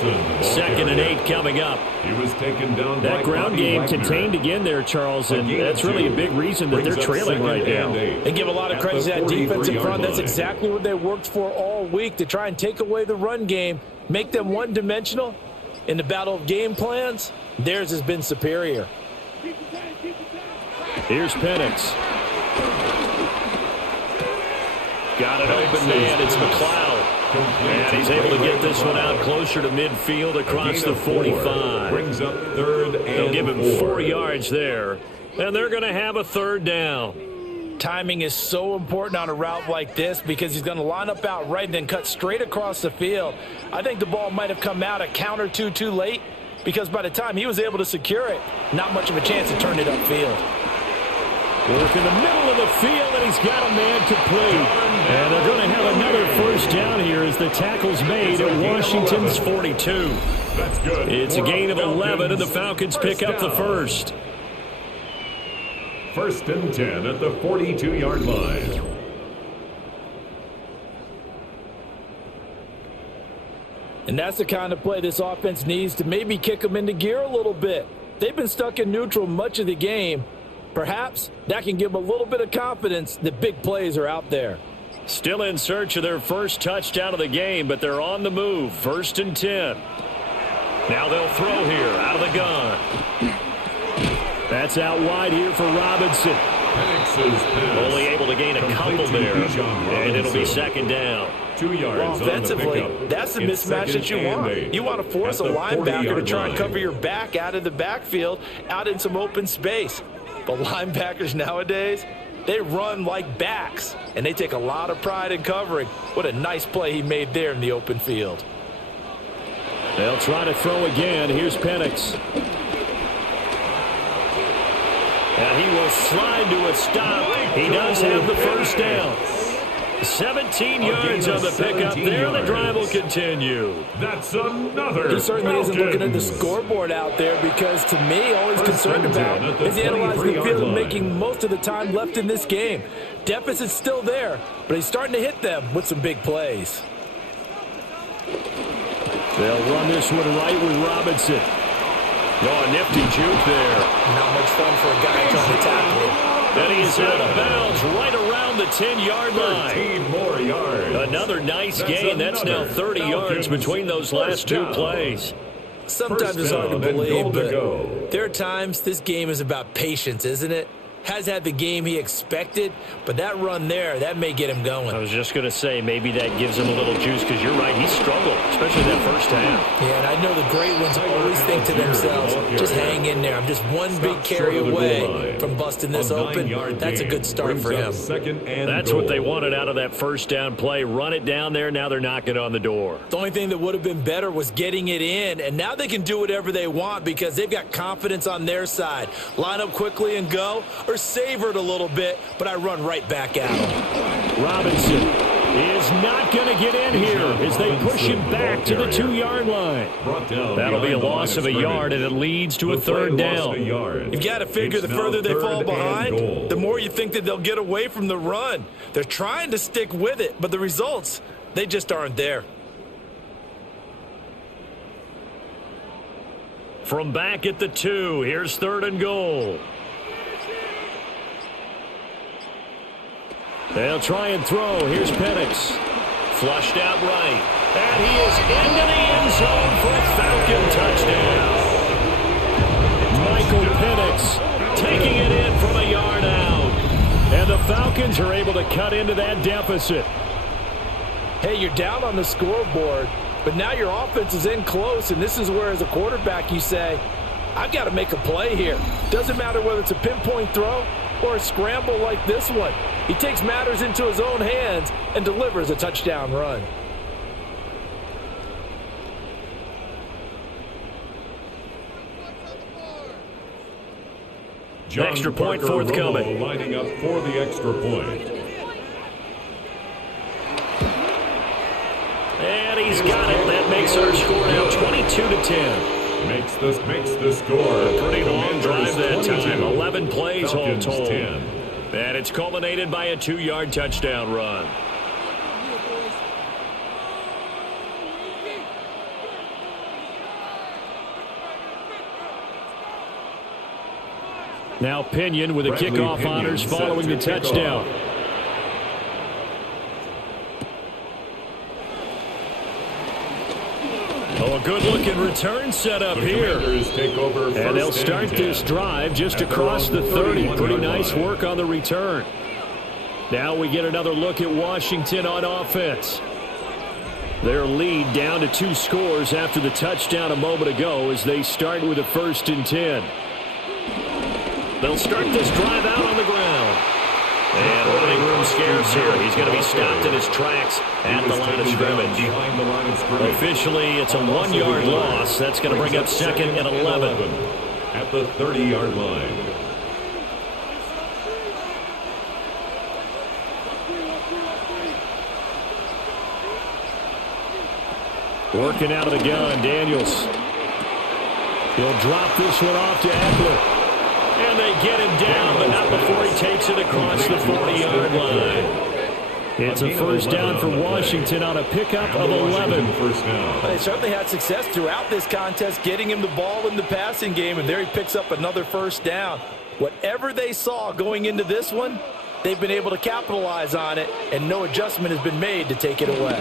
Second and 8 coming up. He was taken down. That ground game contained again there, Charles, and that's really a big reason that they're trailing right now. And give a lot of credit to that defensive front. That's exactly what they worked for all week, to try and take away the run game, make them one-dimensional. In the battle of game plans, theirs has been superior. Here's Penix. Got an open man. It's McLeod. And he's able to get this one out closer to midfield across the 45. Brings up third and They'll give him 4 yards there. And they're going to have a third down. Timing is so important on a route like this because he's going to line up out right and then cut straight across the field. I think the ball might have come out a count or two too late because by the time he was able to secure it, not much of a chance to turn it upfield. Work in the middle of the field, and he's got a man complete. And they're going to have another first down here as the tackle's made at Washington's 42. That's good. It's a gain of 11, and the Falcons pick up the first. First and 10 at the 42-yard line. And that's the kind of play this offense needs to maybe kick them into gear a little bit. They've been stuck in neutral much of the game. Perhaps that can give them a little bit of confidence that big plays are out there. Still in search of their first touchdown of the game, but they're on the move. First and 10. Now they'll throw here out of the gun. That's out wide here for Robinson. Only able to gain a couple there, and it'll be second down. 2 yards. Well, offensively, that's the mismatch that you want. You want to force a linebacker to try and cover your back out of the backfield, out in some open space. But linebackers nowadays, they run like backs, and they take a lot of pride in covering. What a nice play he made there in the open field. They'll try to throw again. Here's Penix. And he will slide to a stop. He does have the first down. 17 yards on the pickup there. The drive will continue. That's another. He certainly isn't looking at the scoreboard out there because, to me, all he's concerned about is analyzing the field and making most of the time left in this game. Deficit's still there, but he's starting to hit them with some big plays. They'll run this one right with Robinson. Oh, a nifty juke there. Not much fun for a guy trying to tackle him. And he's out of bounds right around the 10-yard line. 13 more yards. Another nice gain. That's now 30 yards between those last two plays. Sometimes it's hard to believe, but there are times this game is about patience, isn't it? Has had the game he expected, but that run there, that may get him going. I was just going to say maybe that gives him a little juice because you're right, he struggled, especially that first half. Yeah, and I know the great ones always think to themselves, just hang in there. I'm just one big carry away from busting this open. That's a good start for him. That's what they wanted out of that first down play. Run it down there, now they're knocking on the door. The only thing that would have been better was getting it in, and now they can do whatever they want because they've got confidence on their side. Line up quickly and go, or savor it a little bit, but I run right back at him. Robinson is not going to get in here as they push him back to the 2-yard line. That'll be a loss of a yard, and it leads to a third down. You've got to figure the further they fall behind, the more you think that they'll get away from the run. They're trying to stick with it, but the results, they just aren't there. From back at the 2, here's third and goal. They'll try and throw. Here's Penix. Flushed out right. And he is into the end zone for a Falcon touchdown. Michael Penix taking it in from a yard out. And the Falcons are able to cut into that deficit. Hey, you're down on the scoreboard, but now your offense is in close, and this is where, as a quarterback, you say, I've got to make a play here. Doesn't matter whether it's a pinpoint throw or a scramble like this one. He takes matters into his own hands and delivers a touchdown run. Extra point forthcoming. Lining up for the extra point. And he's got it. That makes our score now 22-10. Makes the score. A pretty long drive that 22. time. 11 plays Falcons all told. 10. And it's culminated by a 2-yard touchdown run. Now Pinion with the kickoff honors following the touchdown. Oh, a good-looking return set up here. And they'll start this drive just across the 30. Pretty nice work on the return. Now we get another look at Washington on offense. Their lead down to 2 scores after the touchdown a moment ago as they start with a 1st and 10. They'll start this drive out on the ground. And running room scarce here. He's going to be stopped in his tracks at the line of scrimmage. Officially, it's a 1-yard loss. That's going to bring up 2nd and 11. At the 30-yard line. Working out of the gun, Daniels. He'll drop this one off to Eckler. And they get him down, but not before he takes it across the 40-yard line. It's a 1st down for Washington on a pickup of 11. They certainly had success throughout this contest, getting him the ball in the passing game, and there he picks up another 1st down. Whatever they saw going into this one, they've been able to capitalize on it, and no adjustment has been made to take it away.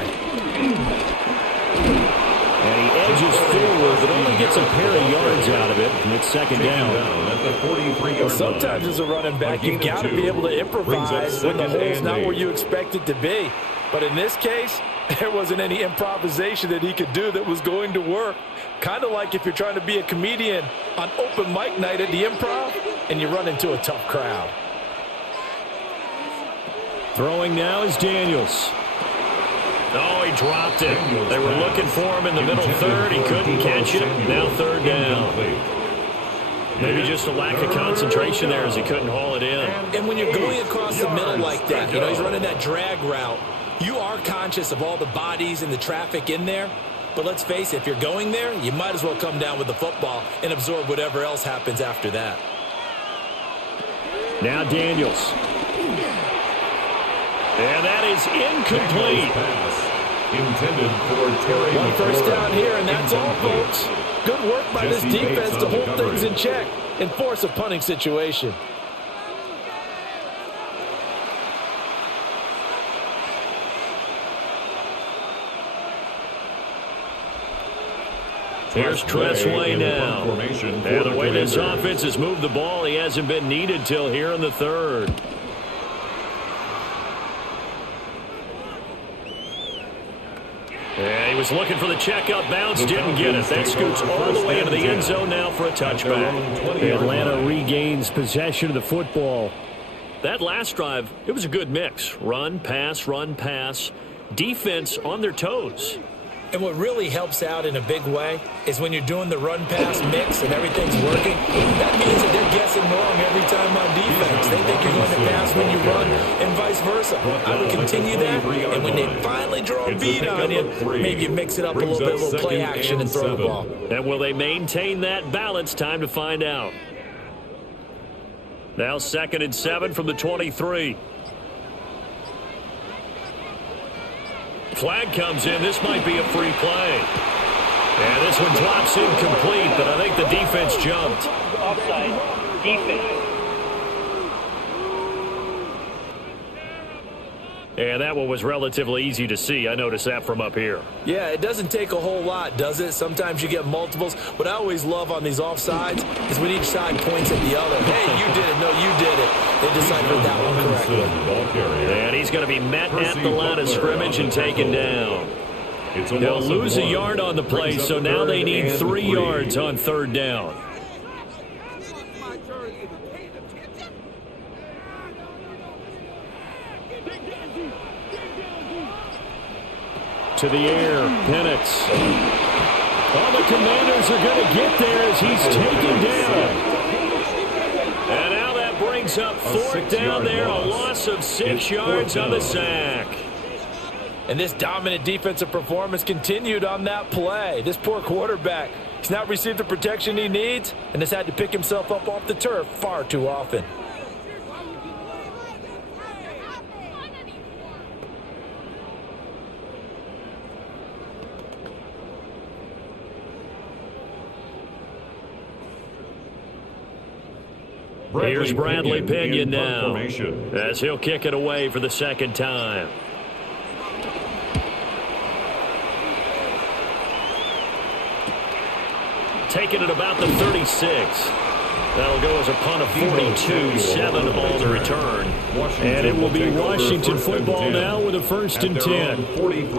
And he edges forward, but only gets a pair of yards out of it, and it's 2nd down. Well, sometimes as a running back, you've got to be able to improvise when the hole's not where you expect it to be. But in this case, there wasn't any improvisation that he could do that was going to work. Kind of like if you're trying to be a comedian on open mic night at the Improv, and you run into a tough crowd. Throwing now is Daniels. Oh, he dropped it. They were looking for him in the middle 3rd. He couldn't catch it. Now 3rd down. Maybe just a lack of concentration there as he couldn't haul it in. And when you're going across the middle like that, you know, he's running that drag route, you are conscious of all the bodies and the traffic in there. But let's face it, if you're going there, you might as well come down with the football and absorb whatever else happens after that. Now Daniels. And that is incomplete. Intended for Terry. 1 first down here, and that's all, folks. Good work by this defense to hold things in check and force a punting situation. Here's Tressway now. And the way this offense has moved the ball, he hasn't been needed till here in the 3rd. And he was looking for the checkup bounce, didn't get it. That scoots all the way into the end zone now for a touchback. Atlanta regains possession of the football. That last drive, it was a good mix. Run, pass, defense on their toes. And what really helps out in a big way is when you're doing the run-pass mix and everything's working, that means that they're guessing wrong every time on defense. They think you're going to pass when you run and vice versa. I would continue that, and when they finally draw a beat on you, maybe you mix it up a little bit, a little play action and throw the ball. And will they maintain that balance? Time to find out. Now 2nd and 7 from the 23. Flag comes in. This might be a free play. And this one drops incomplete, but I think the defense jumped. Offside. Defense. And that one was relatively easy to see. I noticed that from up here. Yeah, it doesn't take a whole lot, does it? Sometimes you get multiples. What I always love on these offsides is when each side points at the other. Hey, you did it. No, you did it. They deciphered that one correctly. And he's going to be met at the line of scrimmage and taken down. They'll lose a yard on the play, so now they need 3 yards on 3rd down. To the air, Penix. Oh, the Commanders are going to get there as he's taken down. And now that brings up 4th down there, a loss of 6 yards on the sack. And this dominant defensive performance continued on that play. This poor quarterback, he's not received the protection he needs and has had to pick himself up off the turf far too often. Here's Bradley Pinion now as he'll kick it away for the 2nd time. taken at about the 36. That'll go as a punt of 42, 7 on the return. And it will be Washington football now with a 1st and 10.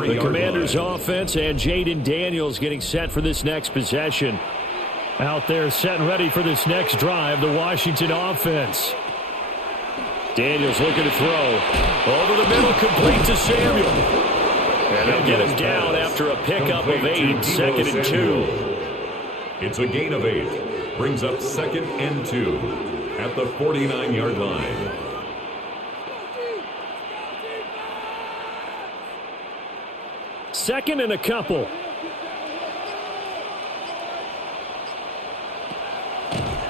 The Commanders' offense and Jaden Daniels getting set for this next possession. Out there set and ready for this next drive, the Washington offense. Daniels looking to throw. Over the middle, complete to Samuel. And they'll get him down after a pickup of 8, 2nd and 2. It's a gain of 8. Brings up 2nd and 2 at the 49-yard line. Second and a couple.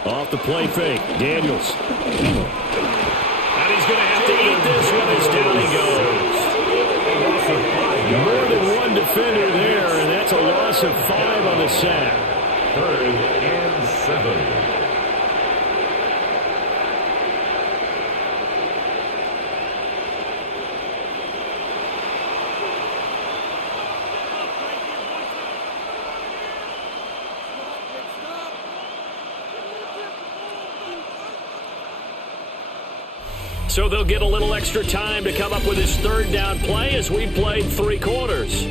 Off the play fake, Daniels. And he's going to have to eat this one as down he goes. More than one defender there, and that's a loss of 5 on the sack. 3rd and 7. So they'll get a little extra time to come up with his 3rd down play as we played 3 quarters.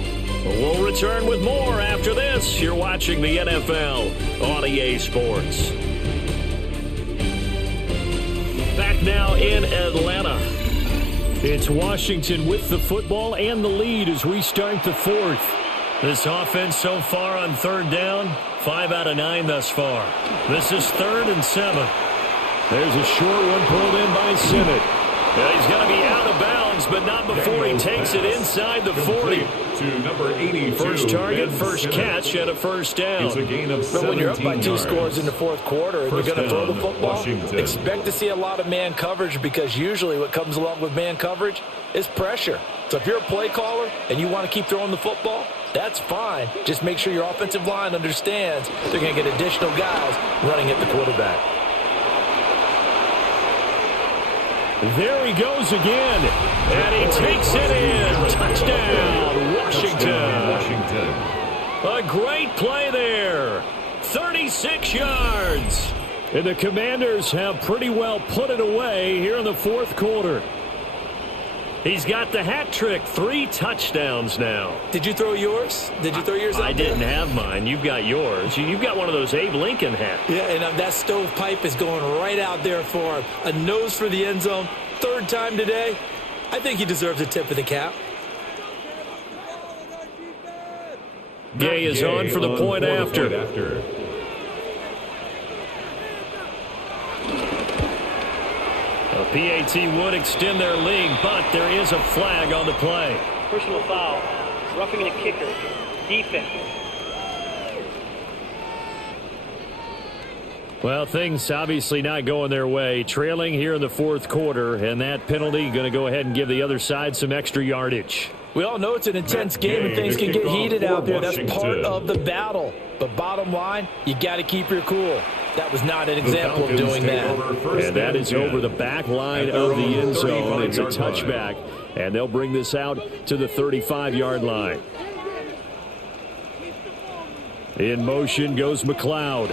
We'll return with more after this. You're watching the NFL on EA Sports. Back now in Atlanta. It's Washington with the football and the lead as we start the 4th. This offense so far on 3rd down, 5 out of 9 thus far. This is 3rd and 7. There's a short one pulled in by Simmett. Well, he's going to be out of bounds, but not before he takes it inside the 40. To number 82. First target, first catch, and a 1st down. It's a gain of 17 But when you're up by 2 yards. scores in the 4th quarter and you're going to throw the football, Washington. expect to see a lot of man coverage because usually what comes along with man coverage is pressure. So if you're a play caller and you want to keep throwing the football, that's fine. Just make sure your offensive line understands they're going to get additional guys running at the quarterback. There he goes again, and he takes it in. Touchdown, Washington. A great play there. 36 yards. And the Commanders have pretty well put it away here in the 4th quarter. He's got the hat trick, 3 touchdowns now. Did you throw yours? Did you throw yours out I didn't have mine. You've got yours. You've got one of those Abe Lincoln hats. Yeah, and that stovepipe is going right out there for him. A nose for the end zone. 3rd time today. I think he deserves a tip of the cap. Gay is on for the point after. A PAT would extend their lead, but there is a flag on the play. Personal foul. Roughing the kicker. Defense. Well, things obviously not going their way. Trailing here in the 4th quarter, and that penalty going to go ahead and give the other side some extra yardage. We all know it's an intense game and things can get heated out there. That's part of the battle. But bottom line, you got to keep your cool. That was not an example of doing that. And that is over the back line of the end zone. It's a touchback, and they'll bring this out to the 35-yard line. In motion goes McLeod.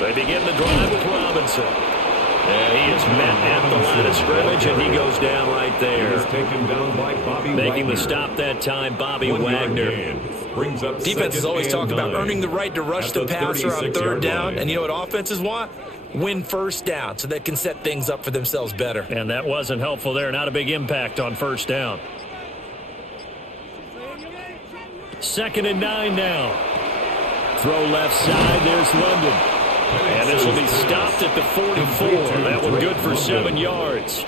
They begin the drive with Robinson. And he is met at the line of scrimmage, and he goes down right there. Taken down by Bobby Making Wagner. the stop that time, Bobby Wagner. Brings up Defense is always talking about earning the right to rush the passer on 3rd down. And you know what offenses want? Win 1st down so they can set things up for themselves better. And that wasn't helpful there. Not a big impact on 1st down. 2nd and 9 now. Throw left side. There's London. And this will be stopped at the 44. That one good for 7 yards.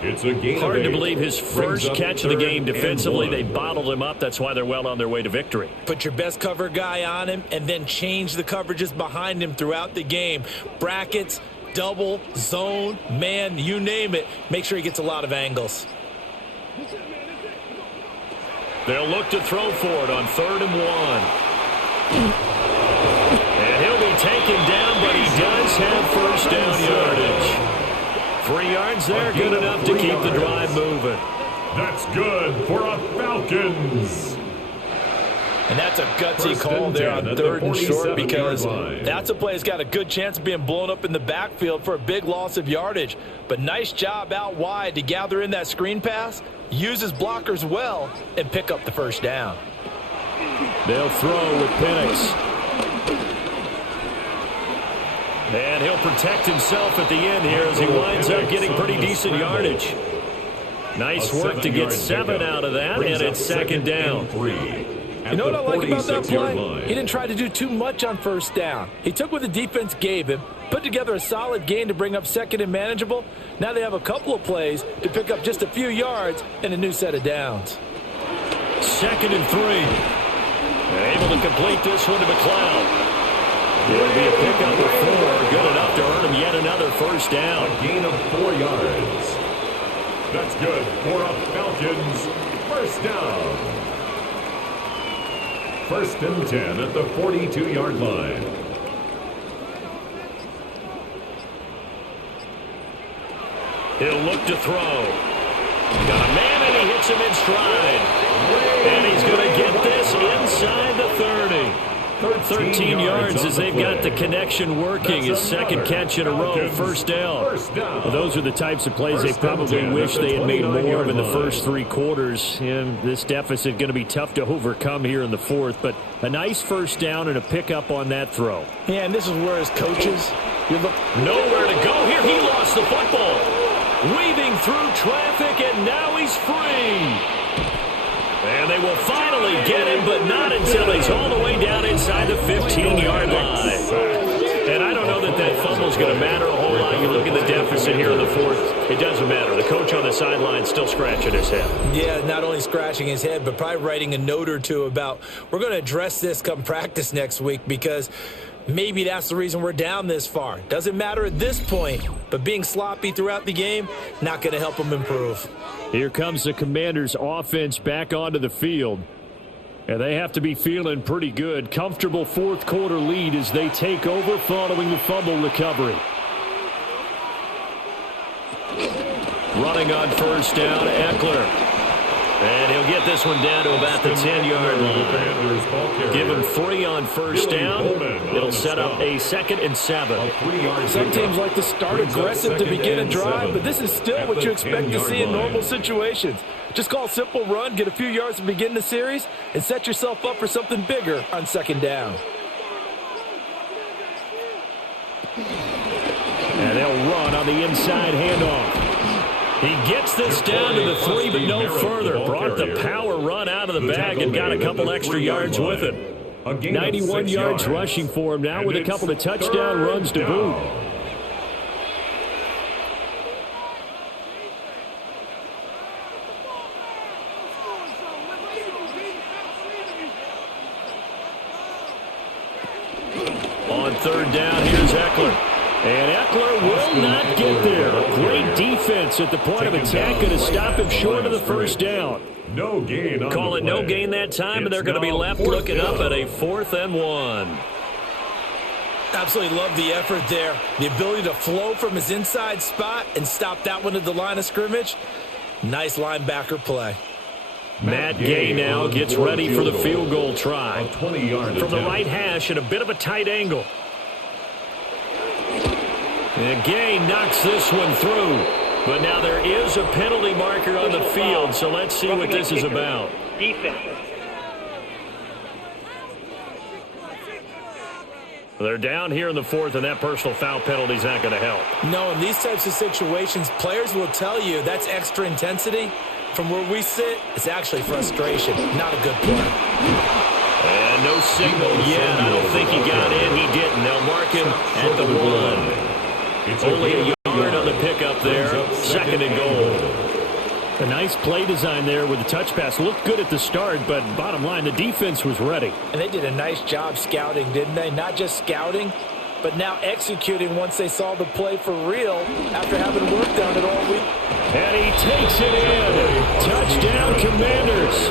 It's a gain Hard of 8. to believe his first catch of the game defensively. They bottled him up. That's why they're well on their way to victory. Put your best cover guy on him and then change the coverages behind him throughout the game. Brackets, double, zone, man, you name it. Make sure he gets a lot of angles. They'll look to throw for it on 3rd and 1. And he'll be taken down, but he does have 1st down yardage. 3 yards there, good enough to keep the drive moving. That's good for a Falcons. And that's a gutsy call there on 3rd and short, because that's a play that's got a good chance of being blown up in the backfield for a big loss of yardage. But nice job out wide to gather in that screen pass, use his blockers well, and pick up the first down. They'll throw with Penix. And he'll protect himself at the end here as he winds up getting pretty decent yardage. Nice work to get 7 out of that, and it's 2nd down. You know what I like about that play? He didn't try to do too much on 1st down. He took what the defense gave him, put together a solid gain to bring up 2nd and manageable. Now they have a couple of plays to pick up just a few yards and a new set of downs. 2nd and 3. And able to complete this one to McLeod. It'll be a pickup of 4, good enough to earn him yet another first down. A gain of 4 yards. That's good for a Falcons first down. 1st and 10 at the 42-yard line. He'll look to throw. Got a man, and he hits him in stride. And he's going to get this inside the 30. 13 yards as they've got the connection working. His 2nd catch in a row, first down. Well, those are the types of plays they probably wish they had made more of in the first 3 quarters. And this deficit going to be tough to overcome here in the 4th. But a nice first down and a pickup on that throw. Yeah, and this is where his coaches, you look nowhere to go here. He lost the football. Weaving through traffic, and now he's free. And they will finally get him, but not until he's all the way down inside the 15-yard line. And I don't know that that fumble's going to matter a whole lot. You look at the deficit here in the 4th. It doesn't matter. The coach on the sideline still scratching his head. Yeah, not only scratching his head, but probably writing a note or two about, we're going to address this come practice next week, because maybe that's the reason we're down this far. Doesn't matter at this point, but being sloppy throughout the game, not going to help them improve. Here comes the Commanders' offense back onto the field. And they have to be feeling pretty good. Comfortable 4th quarter lead as they take over following the fumble recovery. Running on first down, Eckler. And he'll get this one down to about the 10-yard line. Give him 3 on first down. It'll set up a 2nd and 7. Some teams like to start aggressive to begin a drive, but this is still what you expect to see in normal situations. Just call a simple run, get a few yards to begin the series, and set yourself up for something bigger on 2nd down. And they'll run on the inside handoff. He gets this down to the 3, but no further. Brought the power run out of the bag and got a couple extra yards with it. 91 yards rushing for him now with a couple of touchdown runs to boot. On 3rd down, here's Eckler. And Eckler will not get there. Great defense at the point of attack, going to stop him short of the first down. No gain. Call it no gain that time, and they're going to be left looking up at a 4th and 1. Absolutely love the effort there. The ability to flow from his inside spot and stop that one at the line of scrimmage. Nice linebacker play. Matt Gay now gets ready for the field goal try. From the right hash at a bit of a tight angle. And Gay knocks this one through. But now there is a penalty marker on the field, so let's see what this is about. Defense. They're down here in the 4th, and that personal foul penalty is not going to help. No, in these types of situations, players will tell you that's extra intensity. From where we sit, it's actually frustration. Not a good play. And no signal yet. I don't think he got in. He didn't. They'll mark him at the 1. Only a yard on the pickup there. 2nd and goal. A nice play design there with the touch pass. Looked good at the start, but bottom line, the defense was ready. And they did a nice job scouting, didn't they? Not just scouting, but now executing once they saw the play for real after having worked on it all week. And he takes it in. Touchdown, Commanders.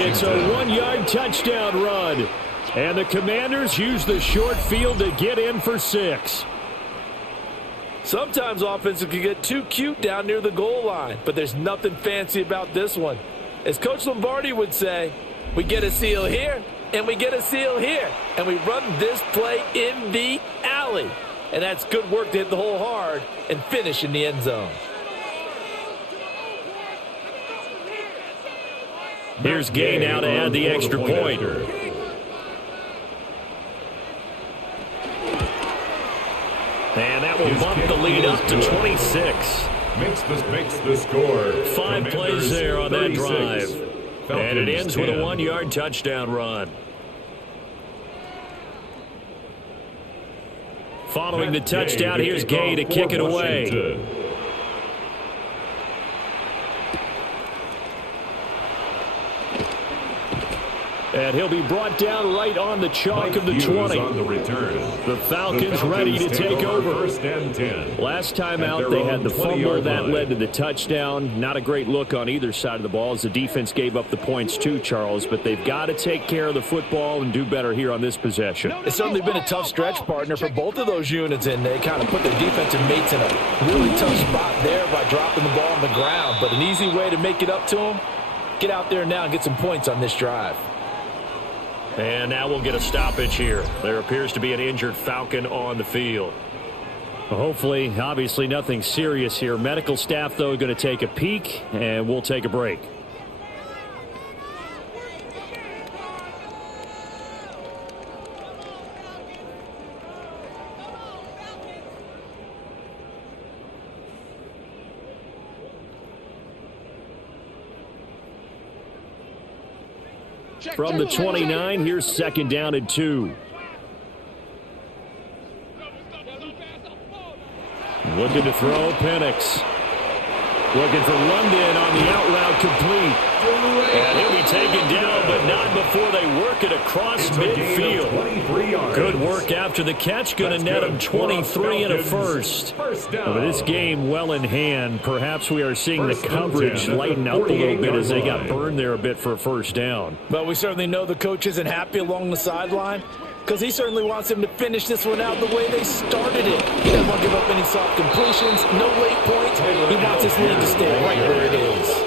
It's a 1-yard touchdown run. And the Commanders use the short field to get in for 6. Sometimes offenses can get too cute down near the goal line, but there's nothing fancy about this one. As Coach Lombardi would say, We get a seal here, and we get a seal here. And we run this play in the alley. And that's good work to hit the hole hard and finish in the end zone. Here's Gay now to add the extra point. And that will bump the lead up to 26. Makes the score. 5 plays there on that drive. Falcons And it ends with a 10. 1-yard touchdown run. Following the touchdown, here's Gay to kick it away. And he'll be brought down right on the chalk of the 20. On the return. The Falcons ready to take over. First and 10. Last time out, they had the fumble that led to the touchdown. Not a great look on either side of the ball as the defense gave up the points too, Charles. But they've got to take care of the football and do better here on this possession. It's certainly been a tough stretch, partner, for both of those units, and they kind of put their defensive mates in a really tough spot there by dropping the ball on the ground. But an easy way to make it up to them, get out there now and get some points on this drive. And now we'll get a stoppage here. There appears to be an injured Falcon on the field. Hopefully, obviously nothing serious here. Medical staff, though, going to take a peek, and we'll take a break. From the 29, here's 2nd down and 2. Looking to throw, Penix. Looking for London on the out route complete. And he'll be taken down, but not before they work it across midfield. Good work after the catch. Going to net him 23 and a first. But this game well in hand. Perhaps we are seeing the coverage lighten up a little bit as they got burned there a bit for a first down. But we certainly know the coach isn't happy along the sideline because he certainly wants him to finish this one out the way they started it. He doesn't want to give up any soft completions, no late points. He wants his lead to stay right where it is.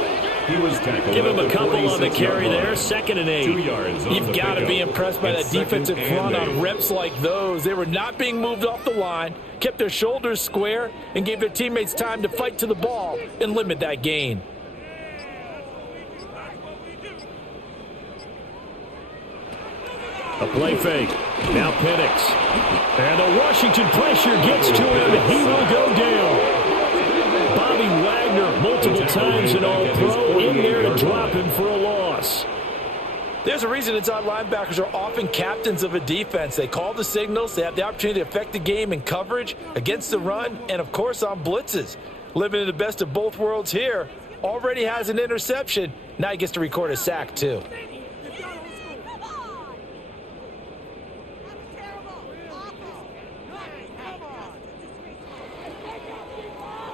Give him a couple on the carry there. 2nd and 8. 2 yards. You've got to be impressed by that defensive front on reps like those. They were not being moved off the line, kept their shoulders square, and gave their teammates time to fight to the ball and limit that gain. A play fake. Now Penix. And the Washington pressure gets to him. He will go down. Bobby Wagner, multiple times an All-Pro, in there to drop him for a loss. There's a reason inside linebackers are often captains of a defense. They call the signals. They have the opportunity to affect the game in coverage, against the run, and, of course, on blitzes. Living in the best of both worlds here. Already has an interception. Now he gets to record a sack, too.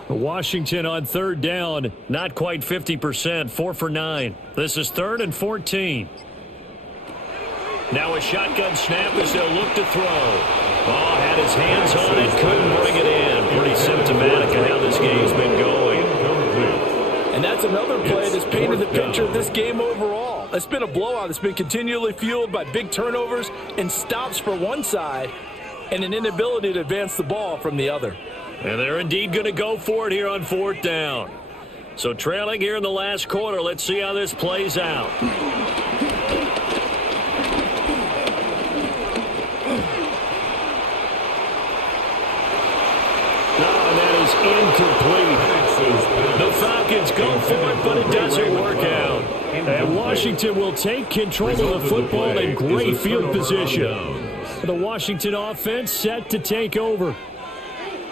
Washington on 3rd down, not quite 50%, 4 for 9. This is 3rd and 14. Now a shotgun snap as they'll look to throw. Oh, had his hands on it, couldn't bring it in. Pretty symptomatic of how this game's been going. And that's another play that's painted the picture of this game overall. It's been a blowout. It's been continually fueled by big turnovers and stops for one side and an inability to advance the ball from the other. And they're indeed going to go for it here on 4th down. So trailing here in the last quarter, let's see how this plays out. No, and that is incomplete. The Falcons go for it, but it doesn't work out. And Washington will take control of the football in great field position. The Washington offense set to take over.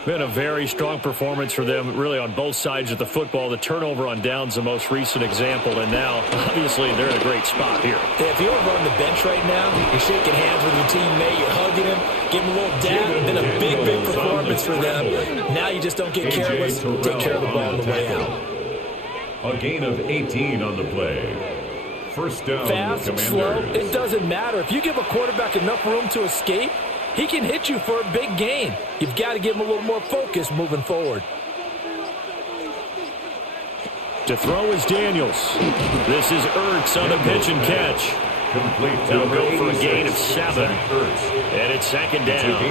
Been a very strong performance for them, really, on both sides of the football. The turnover on downs the most recent example, and now, obviously, they're in a great spot here. Yeah, if you're over on the bench right now, you're shaking hands with your teammate, you're hugging him, giving him a little dab, been a big, big performance for them. Now you just don't get careless, take care of the ball on the way out. A gain of 18 on the play. First down, fast, Commanders. slow, it doesn't matter. If you give a quarterback enough room to escape, he can hit you for a big gain. You've got to give him a little more focus moving forward. To throw is Daniels. This is Ertz on the pitch and catch. They'll go for a gain of 7. And it's second down.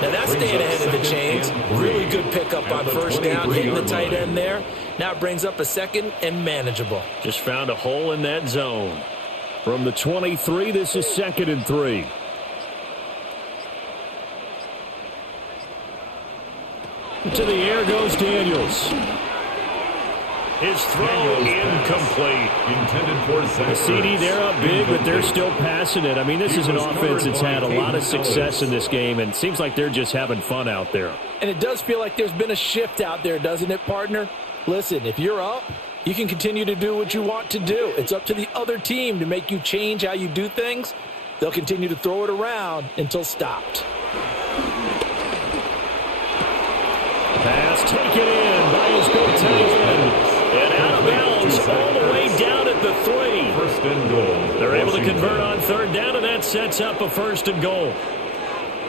Now that's staying ahead of the chains. Really good pickup on first down, hitting the tight end there. Now it brings up a second and manageable. Just found a hole in that zone. From the 23, this is 2nd and 3. To the air goes Daniels. His throw incomplete. The CD, they're up big, but they're still passing it. I mean, this is an offense that's had a lot of success in this game, and it seems like they're just having fun out there. And it does feel like there's been a shift out there, doesn't it, partner? Listen, if you're up, you can continue to do what you want to do. It's up to the other team to make you change how you do things. They'll continue to throw it around until stopped. Pass taken in by his big tight end. And out of bounds all the way down at the 3. First and goal. They're able to convert on 3rd down, and that sets up a 1st and goal.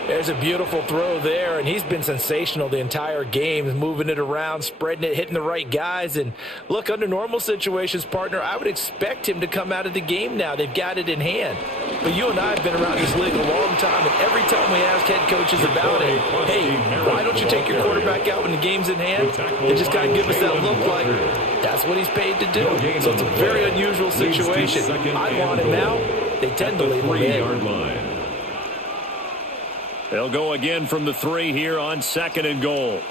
There's a beautiful throw there, and he's been sensational the entire game, moving it around, spreading it, hitting the right guys. And look, under normal situations, partner, I would expect him to come out of the game now. They've got it in hand. But you and I have been around this league a long time, and every time we ask head coaches about it, hey, why don't you take your quarterback out when the game's in hand? They just kind of give us that look like that's what he's paid to do. So it's a very unusual situation. I want him out. They tend to leave him in. They'll go again from the 3 here on 2nd and goal.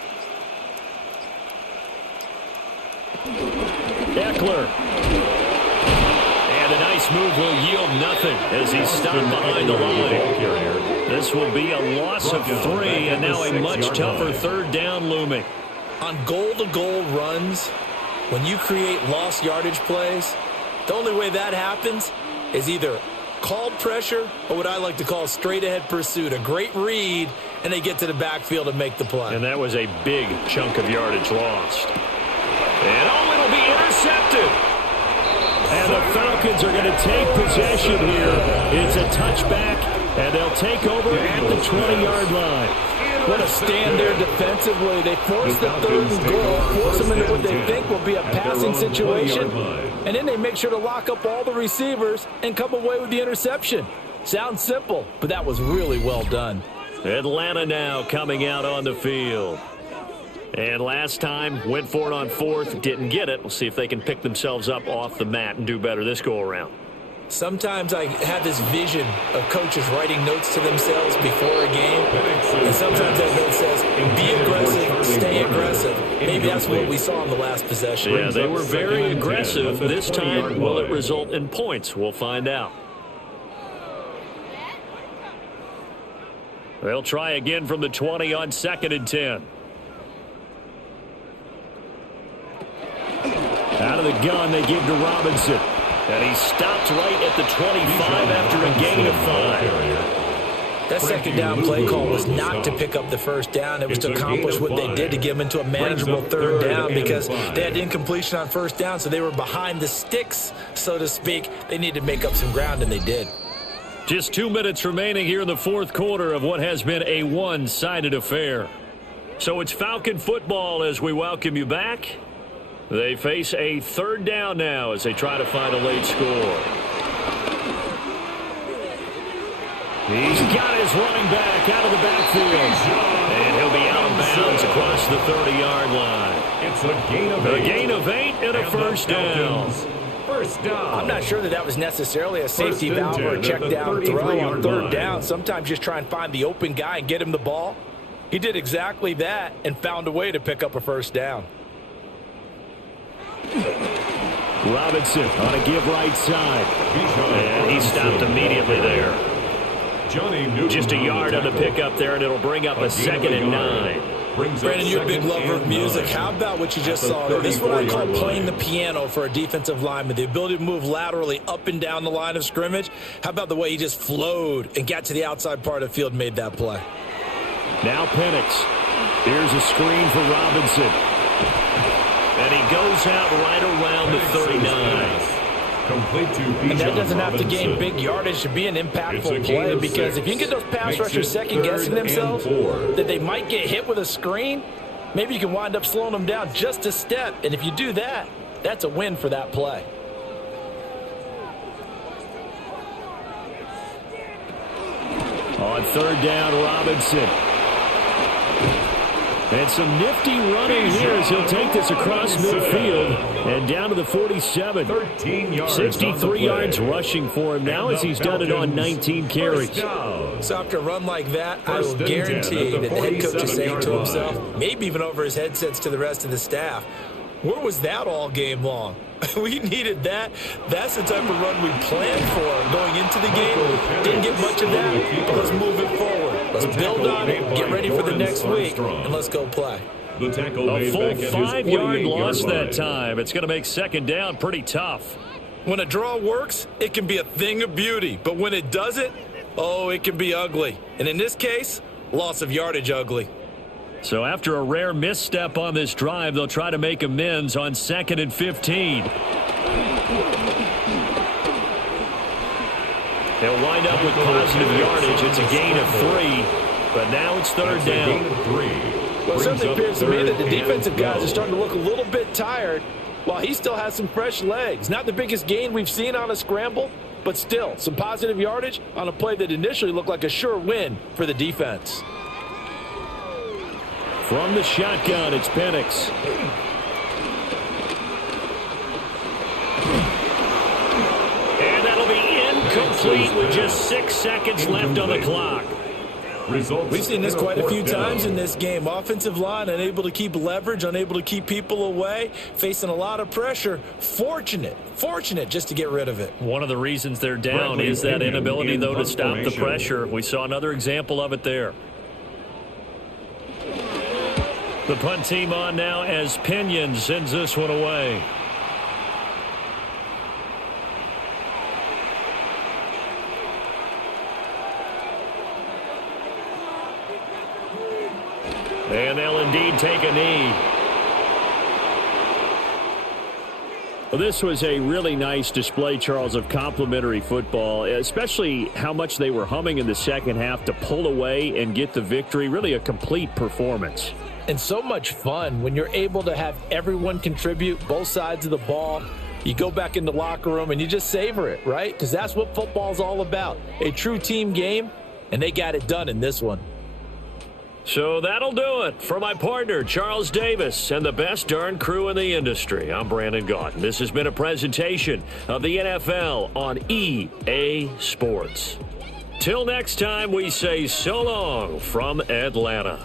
Eckler. And a nice move will yield nothing as he's stopped behind the line. This will be a loss of 3, and now a much tougher 3rd down looming. On goal-to-goal runs, when you create lost yardage plays, the only way that happens is either called pressure or what I like to call straight-ahead pursuit. A great read, and they get to the backfield and make the play. And that was a big chunk of yardage lost. And it'll be intercepted. And the Falcons are going to take possession here. It's a touchback, and they'll take over at the 20-yard line. What a stand there defensively. They force the 3rd and goal, force them into what they think will be a passing situation, and then they make sure to lock up all the receivers and come away with the interception. Sounds simple, but that was really well done. Atlanta now coming out on the field. And last time, went for it on 4th, didn't get it. We'll see if they can pick themselves up off the mat and do better this go-around. Sometimes I have this vision of coaches writing notes to themselves before a game, and sometimes that note says, be aggressive, stay aggressive. Maybe that's what we saw in the last possession. Yeah, they were very aggressive. This time, will it result in points? We'll find out. They'll try again from the 20 on 2nd and 10. Out of the gun, they give to Robinson. And he stopped right at the 25 after a gain of 5. That 2nd down play call was not to pick up the 1st down. It was to accomplish what they did to get them into a manageable 3rd down because they had incompletion on 1st down, so they were behind the sticks, so to speak. They needed to make up some ground, and they did. Just 2 minutes remaining here in the 4th quarter of what has been a one-sided affair. So it's Falcon football as we welcome you back. They face a 3rd down now as they try to find a late score. He's got his running back out of the backfield. And he'll be out of bounds across the 30-yard line. It's a gain of 8. A gain of 8 and a first down. First down. I'm not sure that was necessarily a safety valve or a check down throw on 3rd down. Sometimes just try and find the open guy and get him the ball. He did exactly that and found a way to pick up a 1st down. Robinson on a give right side. And he stopped immediately there. Just a yard on the pickup there, and it'll bring up a 2nd and 9. Brandon, you're a big lover of music. How about what you just saw there? This is what I call playing the piano for a defensive lineman. The ability to move laterally up and down the line of scrimmage. How about the way he just flowed and got to the outside part of the field and made that play? Now Penix. Here's a screen for Robinson. And he goes out right around the 39. And that doesn't have to gain big yardage to be an impactful play, because if you can get those pass rushers second-guessing themselves that they might get hit with a screen, maybe you can wind up slowing them down just a step. And if you do that, That's a win for that play. On third down, Robinson. And some nifty running here as he'll take this across midfield and down to the 47. 63 yards rushing for him now as he's done it on 19 carries. So after a run like that, I will guarantee that the head coach is saying to himself, maybe even over his headsets to the rest of the staff, where was that all game long? We needed that. That's the type of run we planned for going into the game. Didn't get much of that, but let's move it forward. Let's build on it, get ready for the next week, and let's go play. The tackle A full 5-yard loss that line. time. It's going to make second down pretty tough. When a draw works, it can be a thing of beauty. But when it doesn't, oh, it can be ugly. And in this case, loss of yardage ugly. So after a rare misstep on this drive, they'll try to make amends on 2nd and 15. They'll wind up with positive yardage. It's a gain of 3, but now it's third down. Well, it certainly appears to me that the defensive guys are starting to look a little bit tired while he still has some fresh legs. Not the biggest gain we've seen on a scramble, but still some positive yardage on a play that initially looked like a sure win for the defense. From the shotgun, it's Penix. And that'll be incomplete with just 6 seconds left on the clock. We've seen this quite a few times in this game. Offensive line unable to keep leverage, unable to keep people away, facing a lot of pressure. Fortunate just to get rid of it. One of the reasons they're down is that inability, though, to stop the pressure. We saw another example of it there. The punt team on now as Pinion sends this one away. And they'll indeed take a knee. Well, this was a really nice display, Charles, of complimentary football, especially how much they were humming in the second half to pull away and get the victory. Really a complete performance. And so much fun when you're able to have everyone contribute both sides of the ball. You go back in the locker room and you just savor it, right? Because that's what football's all about. A true team game, and they got it done in this one. So that'll do it for my partner, Charles Davis, and the best darn crew in the industry. I'm Brandon Gaudin. This has been a presentation of the NFL on EA Sports. Till next time, we say so long from Atlanta.